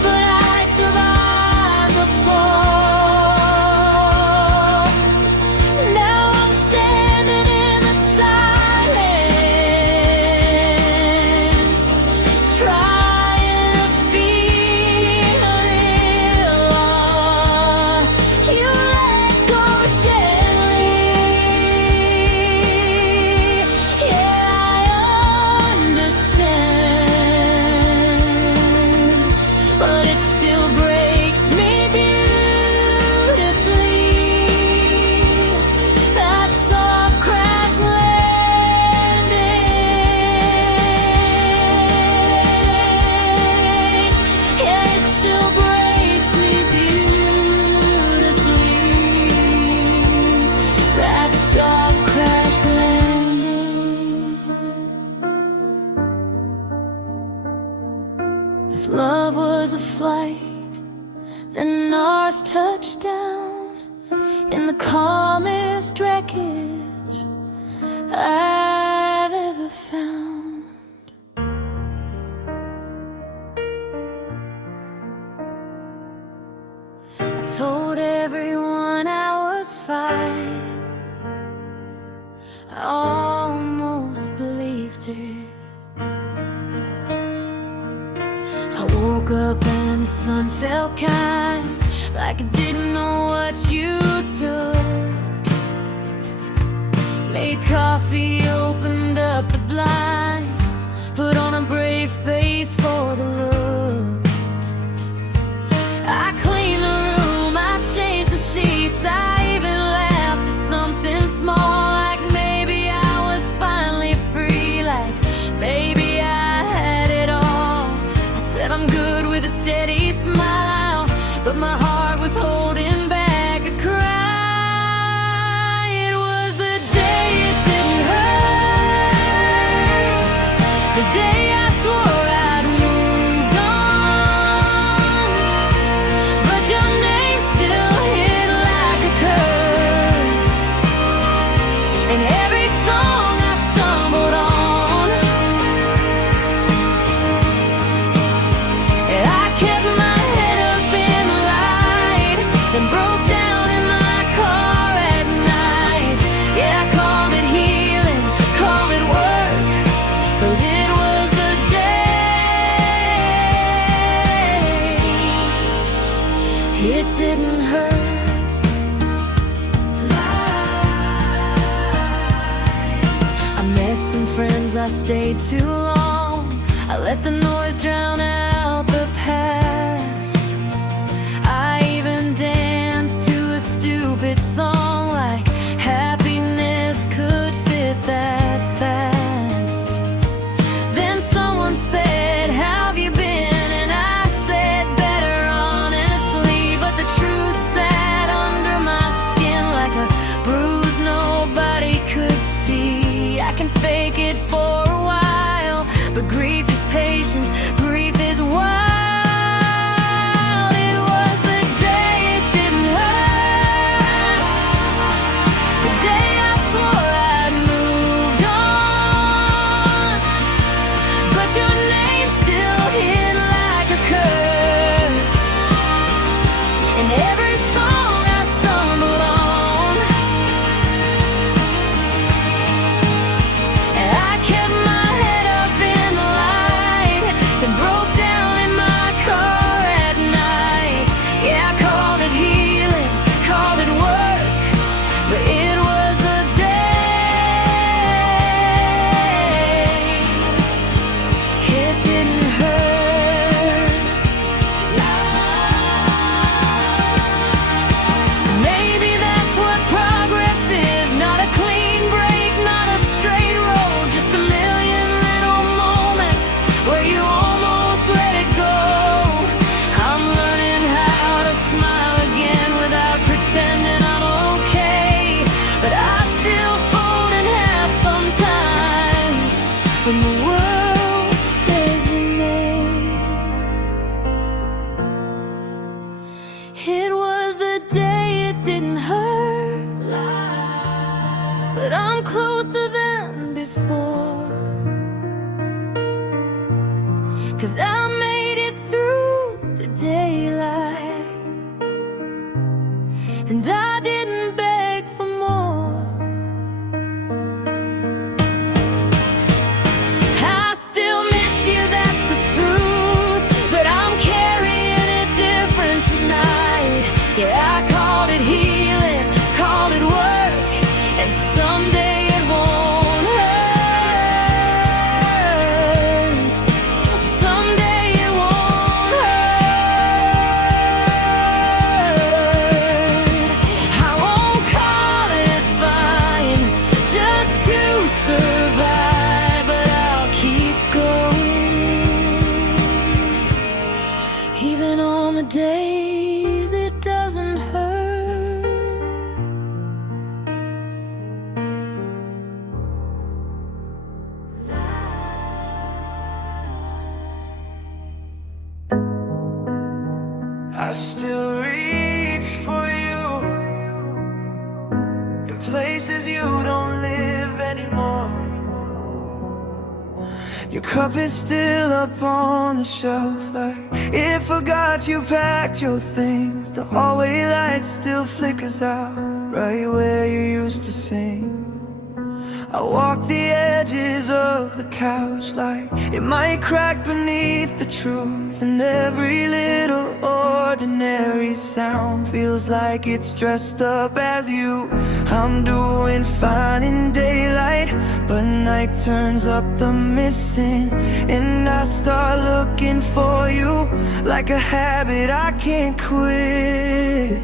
but I survived the fall. Now I'm standing in the silence, trying to feel real love. You let go gently. Yeah, I understand, but it still breaks me beautifully. That soft crash landing, yeah, it still breaks me beautifully. That soft crash landing. If love was a flight, then ours touched down in the calmest wreckage I've ever found. I told everyone I was fine. I almost believed it. I woke up and the sun felt kind, like I didn't know what you took. Made coffee, opened up the blinds, put on a brave face for the look. I cleaned the room, I changed the sheets, I even laughed at something small, like maybe I was finally free, like maybe I had it all. I said I'm good with a steady smile, but my heart was holding back a cry. It was the day it didn't hurt, the day I swore I'd moved on, but your name still hit like a curse in every song I stumbled on. And I kept my head up in the light, then broke down in my car at night. Yeah, I called it healing, called it work, but it was the day it didn't hurt. I met some friends, I stayed too long. I let the noise drown out the past. I even danced to a stupid song, like happiness could fit that fast. Then someone said, "How've you been?" And I said, "Better, honestly." But the truth sat under my skin like a bruise nobody could see. I can fake it for a while, but grief is patient, grief is wild. It was the day it didn't hurt, the day I swore I'd moved on, but your name still hit like a curse in every song I stumbled on. And I kept my head up in the light, then 'cause I made it through the daylight, and I didn't beg for more. I still miss you, that's the truth, but I'm carrying it different tonight. Yeah, I called it healing, called it work, and someday it won't hurt. Someday it won't hurt. I won't call it fine just to survive, but I'll keep going, even on the days it doesn't hurt. I still reach for you in places you don't live anymore. Your cup is still up on the shelf, like it forgot you packed your things. The hallway light still flickers out right where you used to sing. I walk the edges of the couch like it might crack beneath the truth, and every little ordinary sound feels like it's dressed up as you. I'm doing fine in daylight, but night turns up the missing, and I start looking for you like a habit I can't quit.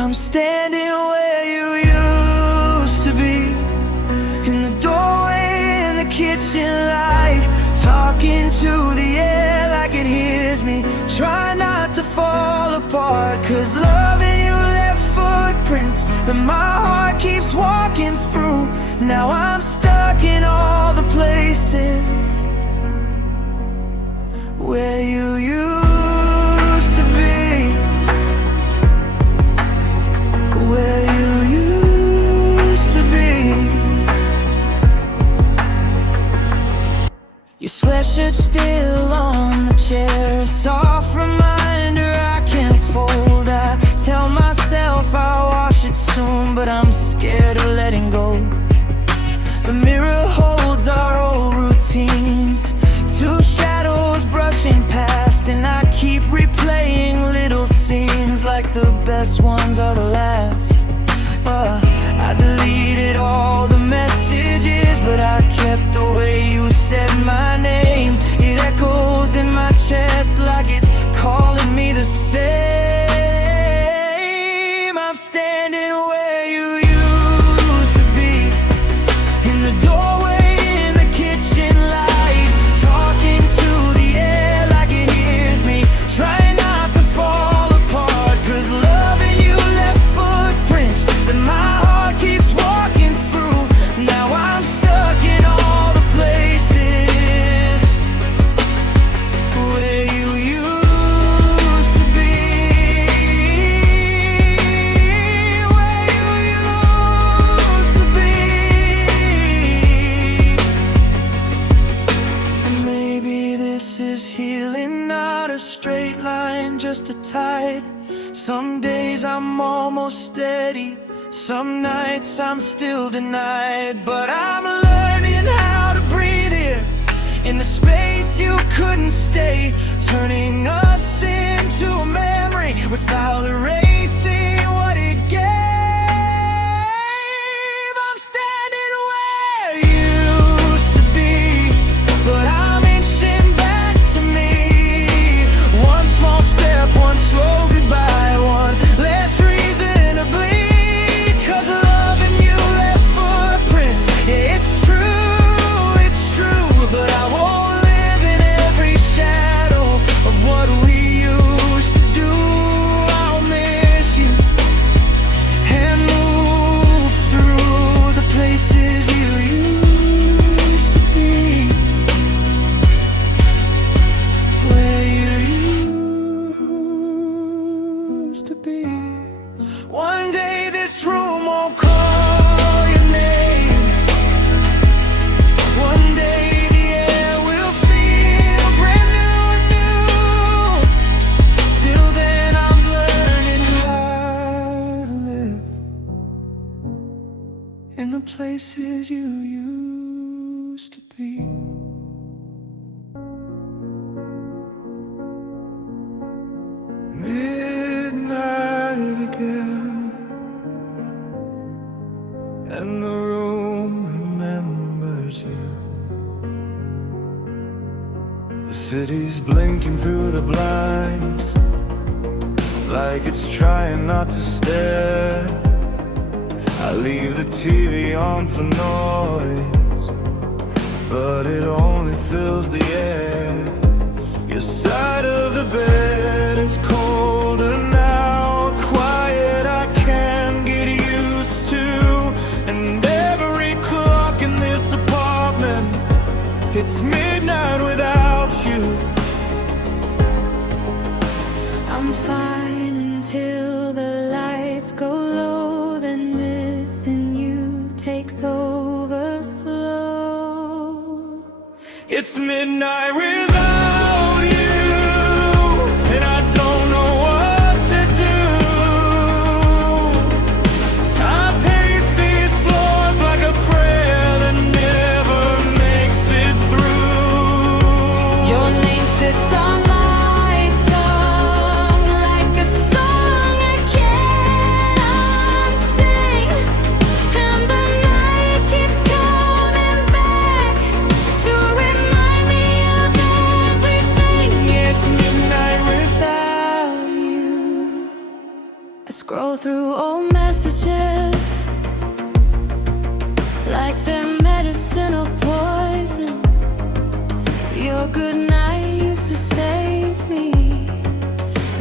I'm standing where you used to be, in the doorway in the kitchen light, talking to the air like it hears me. Try not to fall apart, 'cause loving you left footprints that my heart keeps walking through. Now I'm stuck in all the places where you used to be, where you used to be. Your sweatshirt still on the chair, a soft reminder I can't fold. I tell myself I'll wash it soon, but I'm scared of letting go. The mirror holds our old routines, two shadows brushing past, and I keep replaying little scenes like the best ones are the last. I deleted all the messages, but I kept the way you said my name. It echoes in my chest like it's calling me the same. I'm standing where you used to be, in the doorway in the kitchen light, talking to the air like it hears me. Trying not to fall apart, 'cause loving you left footprints that my heart keeps walking through. Now I'm stuck in all the places where you used to be, where you used to be. And maybe this is healing, not a straight line, just a tide. Some days I'm almost steady, some nights I'm still denied, but I'm learning how to breathe here in the space you couldn't stay, turning us into a memory without erasing what it gave. I'm standing where you used to be, but I'm inching back to me. One small step, one slow goodbye, one less reason to bleed. 'Cause loving you left footprints, it's true, but I won't live in every shadow of what we used to do. I'll miss places you used to be. Midnight again, and the room remembers you. The city's blinking through the blinds, like it's trying not to stare. I leave the TV on for noise, but it only fills the air. Your side of the bed is colder now, quiet I can't get used to. And every clock in this apartment, it's midnight without you. I'm fine until the lights go low, then missing you takes over slow. It's midnight without you, and I don't know what to do. I pace these floors like a prayer that never makes it through. Your name sits on my tongue like a song I can't unsing, and the night keeps coming back to remind me of everything. It's midnight Without you, I scroll through old messages like they're medicine or poison. Your good night used to save me,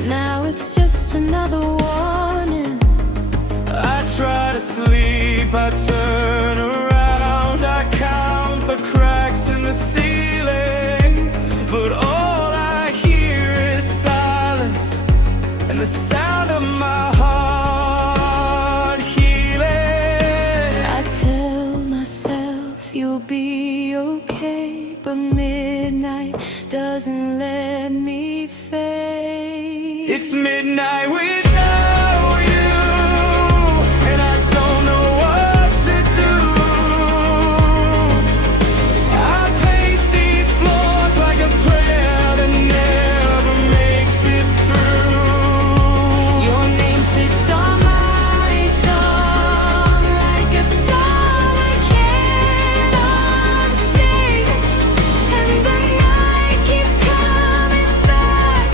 now it's just another warning. I try to sleep, I turn around, I count the cracks in the ceiling, but all I hear is silence and the sound of my heart healing. I tell myself you'll be okay, but midnight doesn't let me fade. It's midnight without you, and I don't know what to do. I pace these floors like a prayer that never makes it through. Your name sits on my tongue like a song I can't unsing, and the night keeps coming back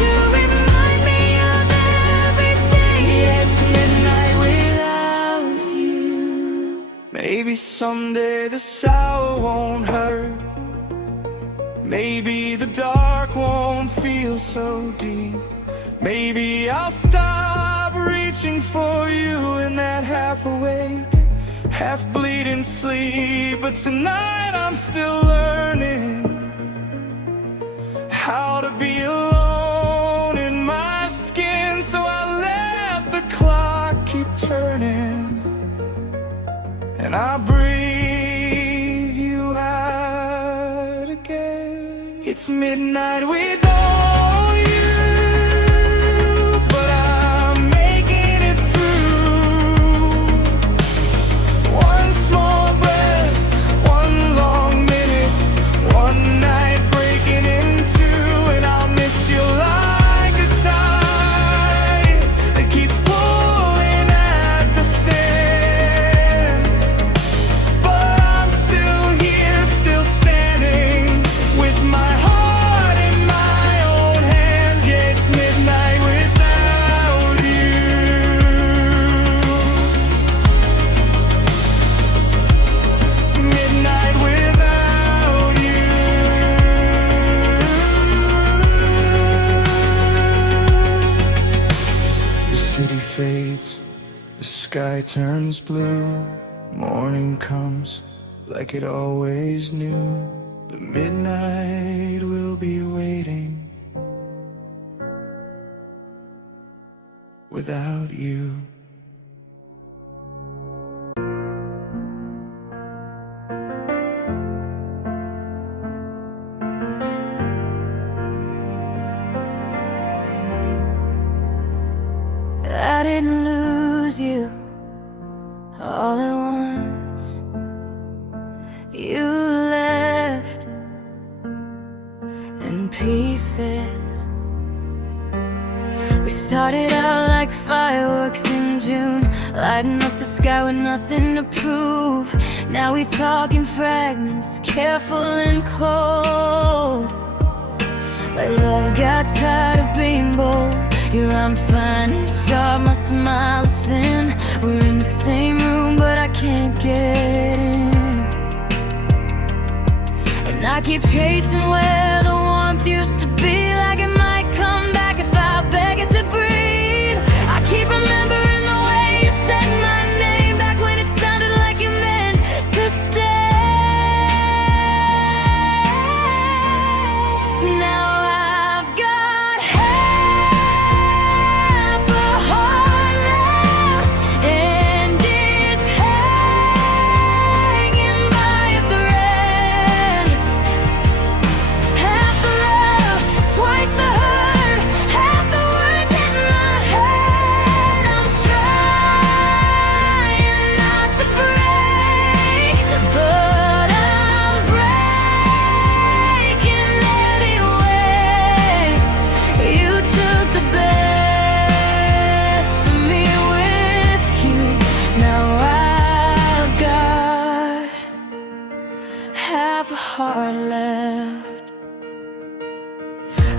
to remind me of everything. Yeah, it's midnight without you. Maybe someday the sour won't hurt. Maybe the dark won't feel so deep. Maybe I'll stop reaching for you in that half awake, half bleeding sleep. But tonight I'm still learning how to be alone in my skin. So I let the clock keep turning, and I breathe you out again. It's midnight with all you, but I'm making it through. One small breath, one long minute, one night breaking in two, and I'll miss you like a tide that keeps pulling at the sand. But I'm still here, still standing, with my heart in my own hands. Yeah, it's midnight without you. Midnight without you. The city fades, the sky turns blue. Morning comes like it always knew. But midnight will be waiting without you. I didn't lose you all at once. in pieces. We started out like fireworks in June, lighting up the sky with nothing to prove. Now we talk in fragments, careful and cold. Like love got tired of being bold. Here I'm finding sharp, my smile is thin. We're in the same room but I can't get in. And I keep tracing where the warmth used to be, like it might come back if I beg it to breathe. I keep remembering the way you said my name back when it sounded like you meant to stay. Now I've got half a heart left, and it's hanging by a thread. Half the love, twice the hurt, half the words in my head. I'm trying not to break, but I'm breaking anyway. You took the best of me with you. Now I've got half a heart left.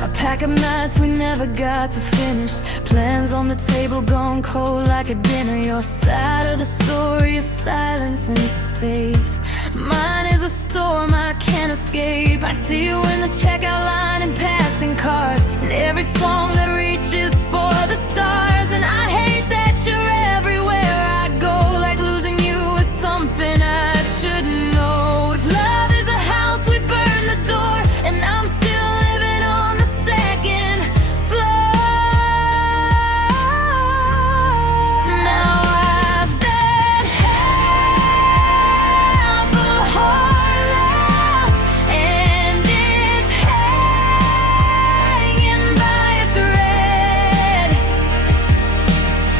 A pack of nights we never got to finish, plans on the table gone cold like a dinner. Your side of the story is silence and space. Mine is a storm I can't escape. I see you in the checkout line and passing cars, and every song that reaches for the stars. And I hate that you're everywhere I go, like losing you is something I should know. If love is a house, we burn the door, and I'm still living on the second floor. Now I've got half a heart left, and it's hanging by a thread.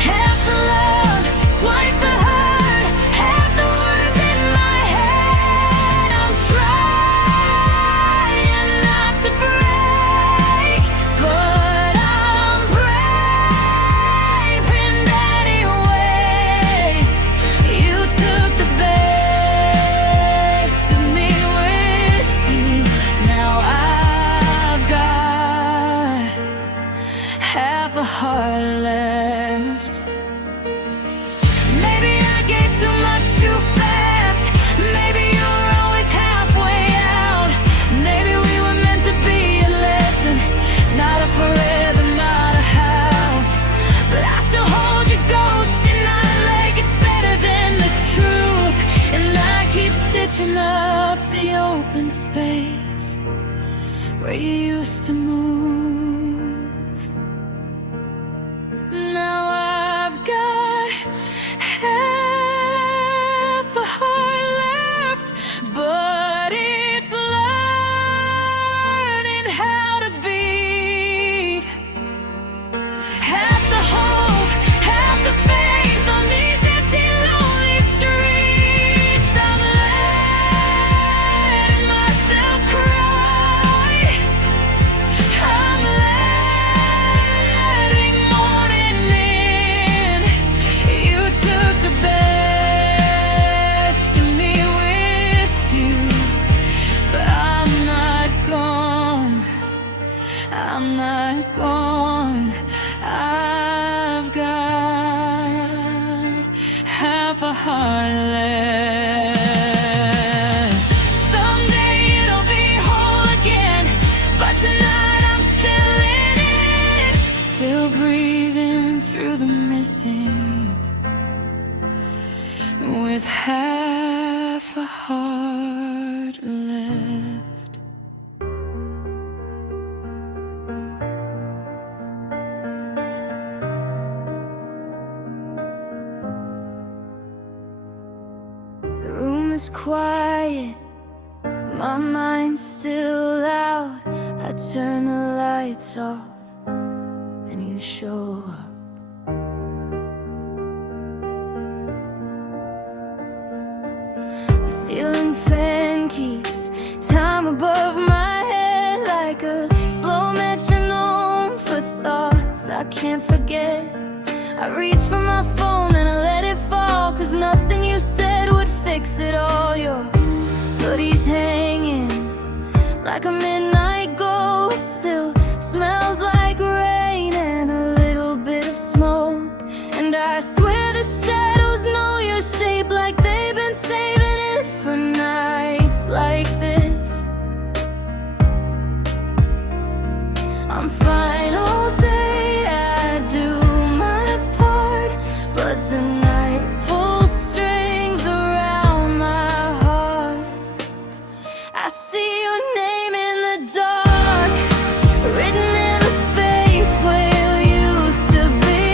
Half the love, twice the hurt, half the words in my head. I'm trying not to break, but I'm breaking anyway. You took the best of me with you. Now I've got half a heart left. Maybe I gave too much too fast. Maybe you were always halfway out. Maybe we were meant to be a lesson, not a forever, not a house. But I still hold your ghost in my leg. It's better than the truth. And I keep stitching up the open space where you used to move. Now I've got half a heart left, but it's learning how to beat. Half the hope, half the faith on these empty, lonely streets. I'm letting myself cry. I'm letting morning in. You took the best of me with you, but I'm not gone. I'm not gone. I've got half a heart left. Someday it'll be whole again, but tonight I'm still in it, still breathing through the missing, with half a heart left. The room is quiet, my mind's still loud. I turn the lights off and you show up. The ceiling fan keeps time above my head like a I can't forget. I reached for my phone and I let it fall, 'cause nothing you said would fix it all. Your hoodie's hanging like a midnight ghost, still smells like rain and a little bit of smoke. And I swear the shadows know your shape, like they've been saving it for nights like this. I'm fine all day, I do my part, but the night pulls strings around my heart. I see your name in the dark, written in the space where you used to be.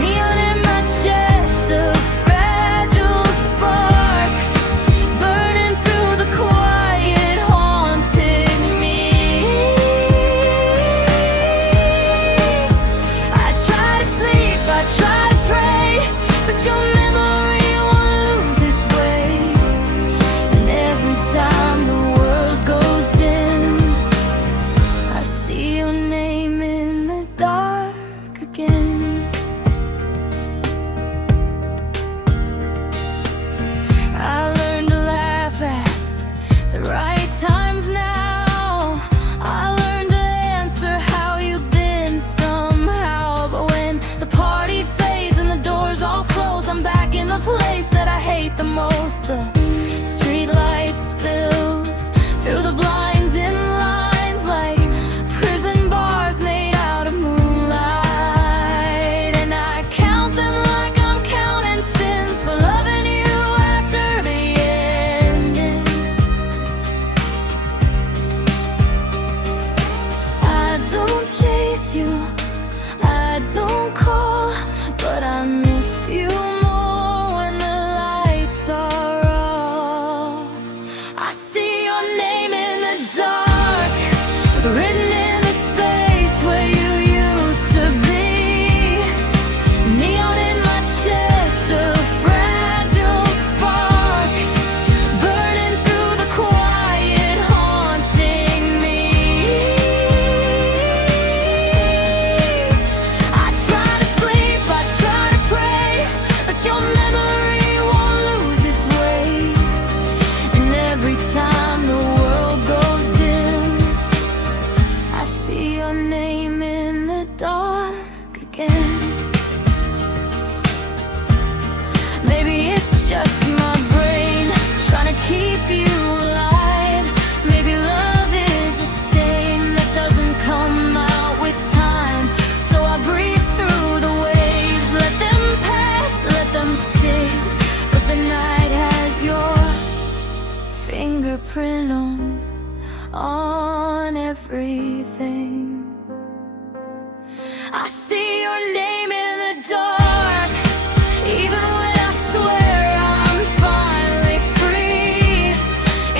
Neon in my chest, a fragile spark, burning through the quiet, haunted me. I try to sleep, I try to pray, but your memory won't lose its way. And every time the world goes dim, I see your name in the dark again. I learned to laugh at the right times now. I learned to answer how you've been somehow. But when the party fades and the doors all close, I'm back in the place that I hate the most. The street light spills through the blinds in lines like prison bars made out of moonlight. And I count them like I'm counting sins for loving you after the ending. I don't chase you, I don't call, but I miss you more when the lights are off. I see your name in the dark, written in the space where you used to be. Neon in my chest, a fragile spark, burning through the quiet, haunting me. I try to sleep, I try to pray, but your memory won't lose its way. And every time the world goes dim, I see your name in the dark again. Maybe it's just my brain trying to keep you alive. Maybe love is a stain that doesn't come out with time. So I breathe through the waves, let them pass, let them stay. But the night has your fingerprint on everything. I see your name in the dark, even when I swear I'm finally free.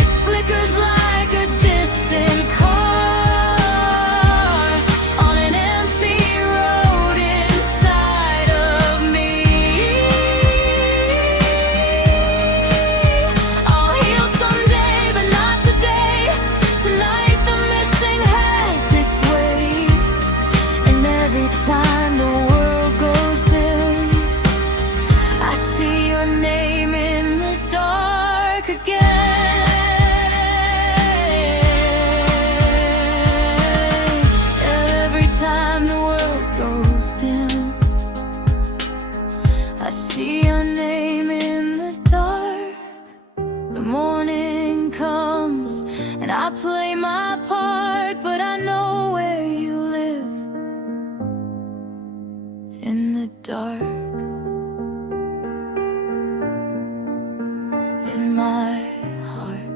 It flickers like a distant car on an empty road inside of me. I'll heal someday, but not today. Tonight the missing has its way. And every time the world goes dim, I see your name in the dark again. Every time the world goes dim, I see your name in the dark. The morning comes and I play my part, but I know where you live, in the dark, in my heart.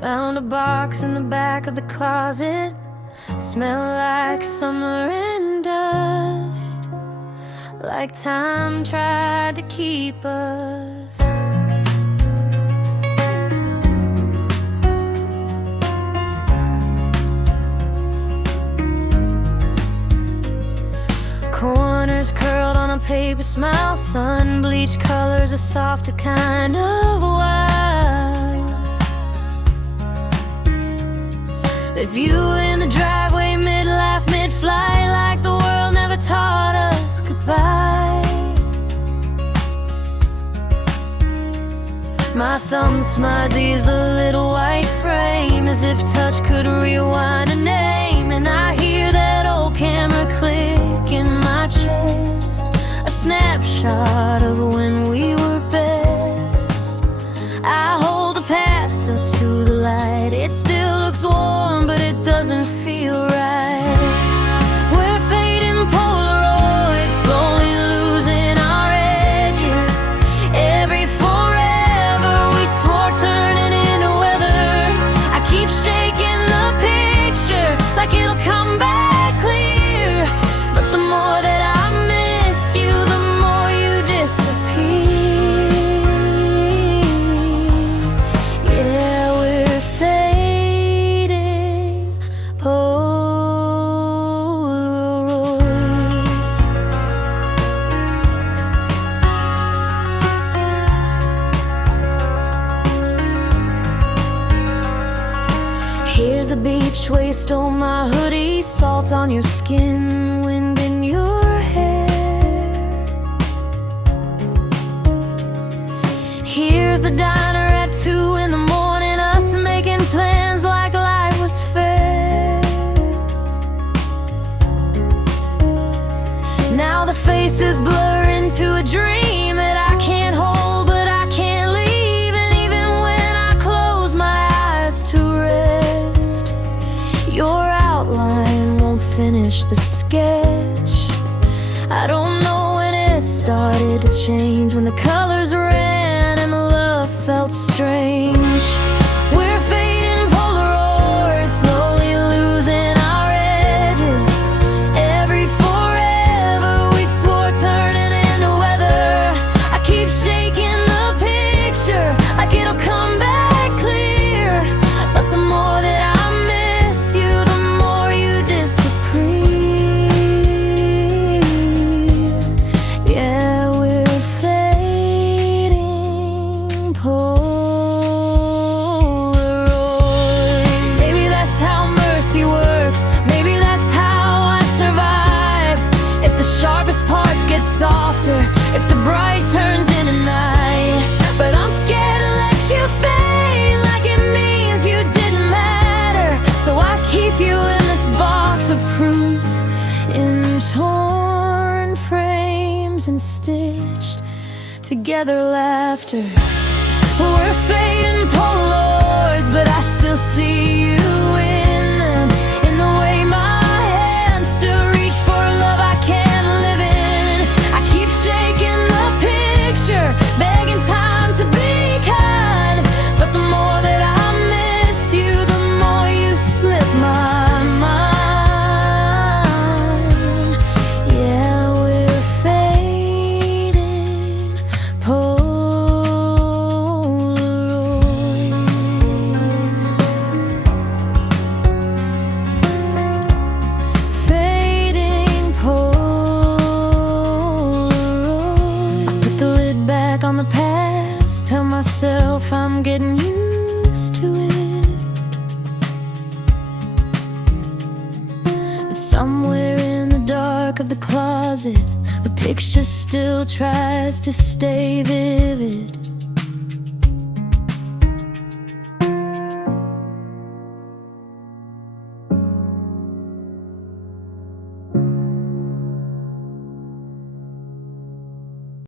Found a box in the back of the closet, smell like summer and dust, like time tried to keep us. Corn a paper smile. Sun bleached colors, a softer kind of wild. There's you in the driveway, mid-laugh, mid-flight, like the world never taught us goodbye. My thumb smudges the little white frame, as if touch could rewind a name. And I hear that old camera click in my chest, a snapshot of when we were best. I hold the past up to the light. It still looks warm, but it doesn't feel right. We're fading Polaroids, slowly losing our edges. Every forever we swore turning into weather. I keep shaking the picture like it'll come back clear, but the more that I miss you, the more you disappear. Yeah, we're fading Polaroids. Here's the beach where you stole my hoodie, salt on your skin, wind in your hair. Here's the diner at 2 in the morning, us making plans like life was fair. Now the faces blur into a dream that I can't hold, but I can't leave. And even when I close my eyes to rest, your outline won't finish the sketch. I don't know when it started to change, when the colors ran and the love felt strange. We're fading Polaroids, slowly losing our edges. Every forever we swore turning into weather. I keep shaking the picture like it'll come back clear, but the more that I miss you, the more you disappear. Yeah, we're fading Polaroid. Maybe that's how mercy works, maybe that's how I survive. If the sharpest parts get softer, if the bright turns into night. But I'm scared to let you fade, like it means you didn't matter. So I keep you in this box of proof, in torn frames and stitched together laughter. We're fading Polaroids, but I still see you in them, in the way my hands still reach for love I can't live in. I keep shaking the picture, begging time to be kind, but the more that I miss you, the more you slip my mind. Yeah, we're fading Polaroids. Fading Polaroids. I put the lid back on the past, tell myself I'm getting used to it. But somewhere in the dark of the closet, the picture still tries to stay vivid.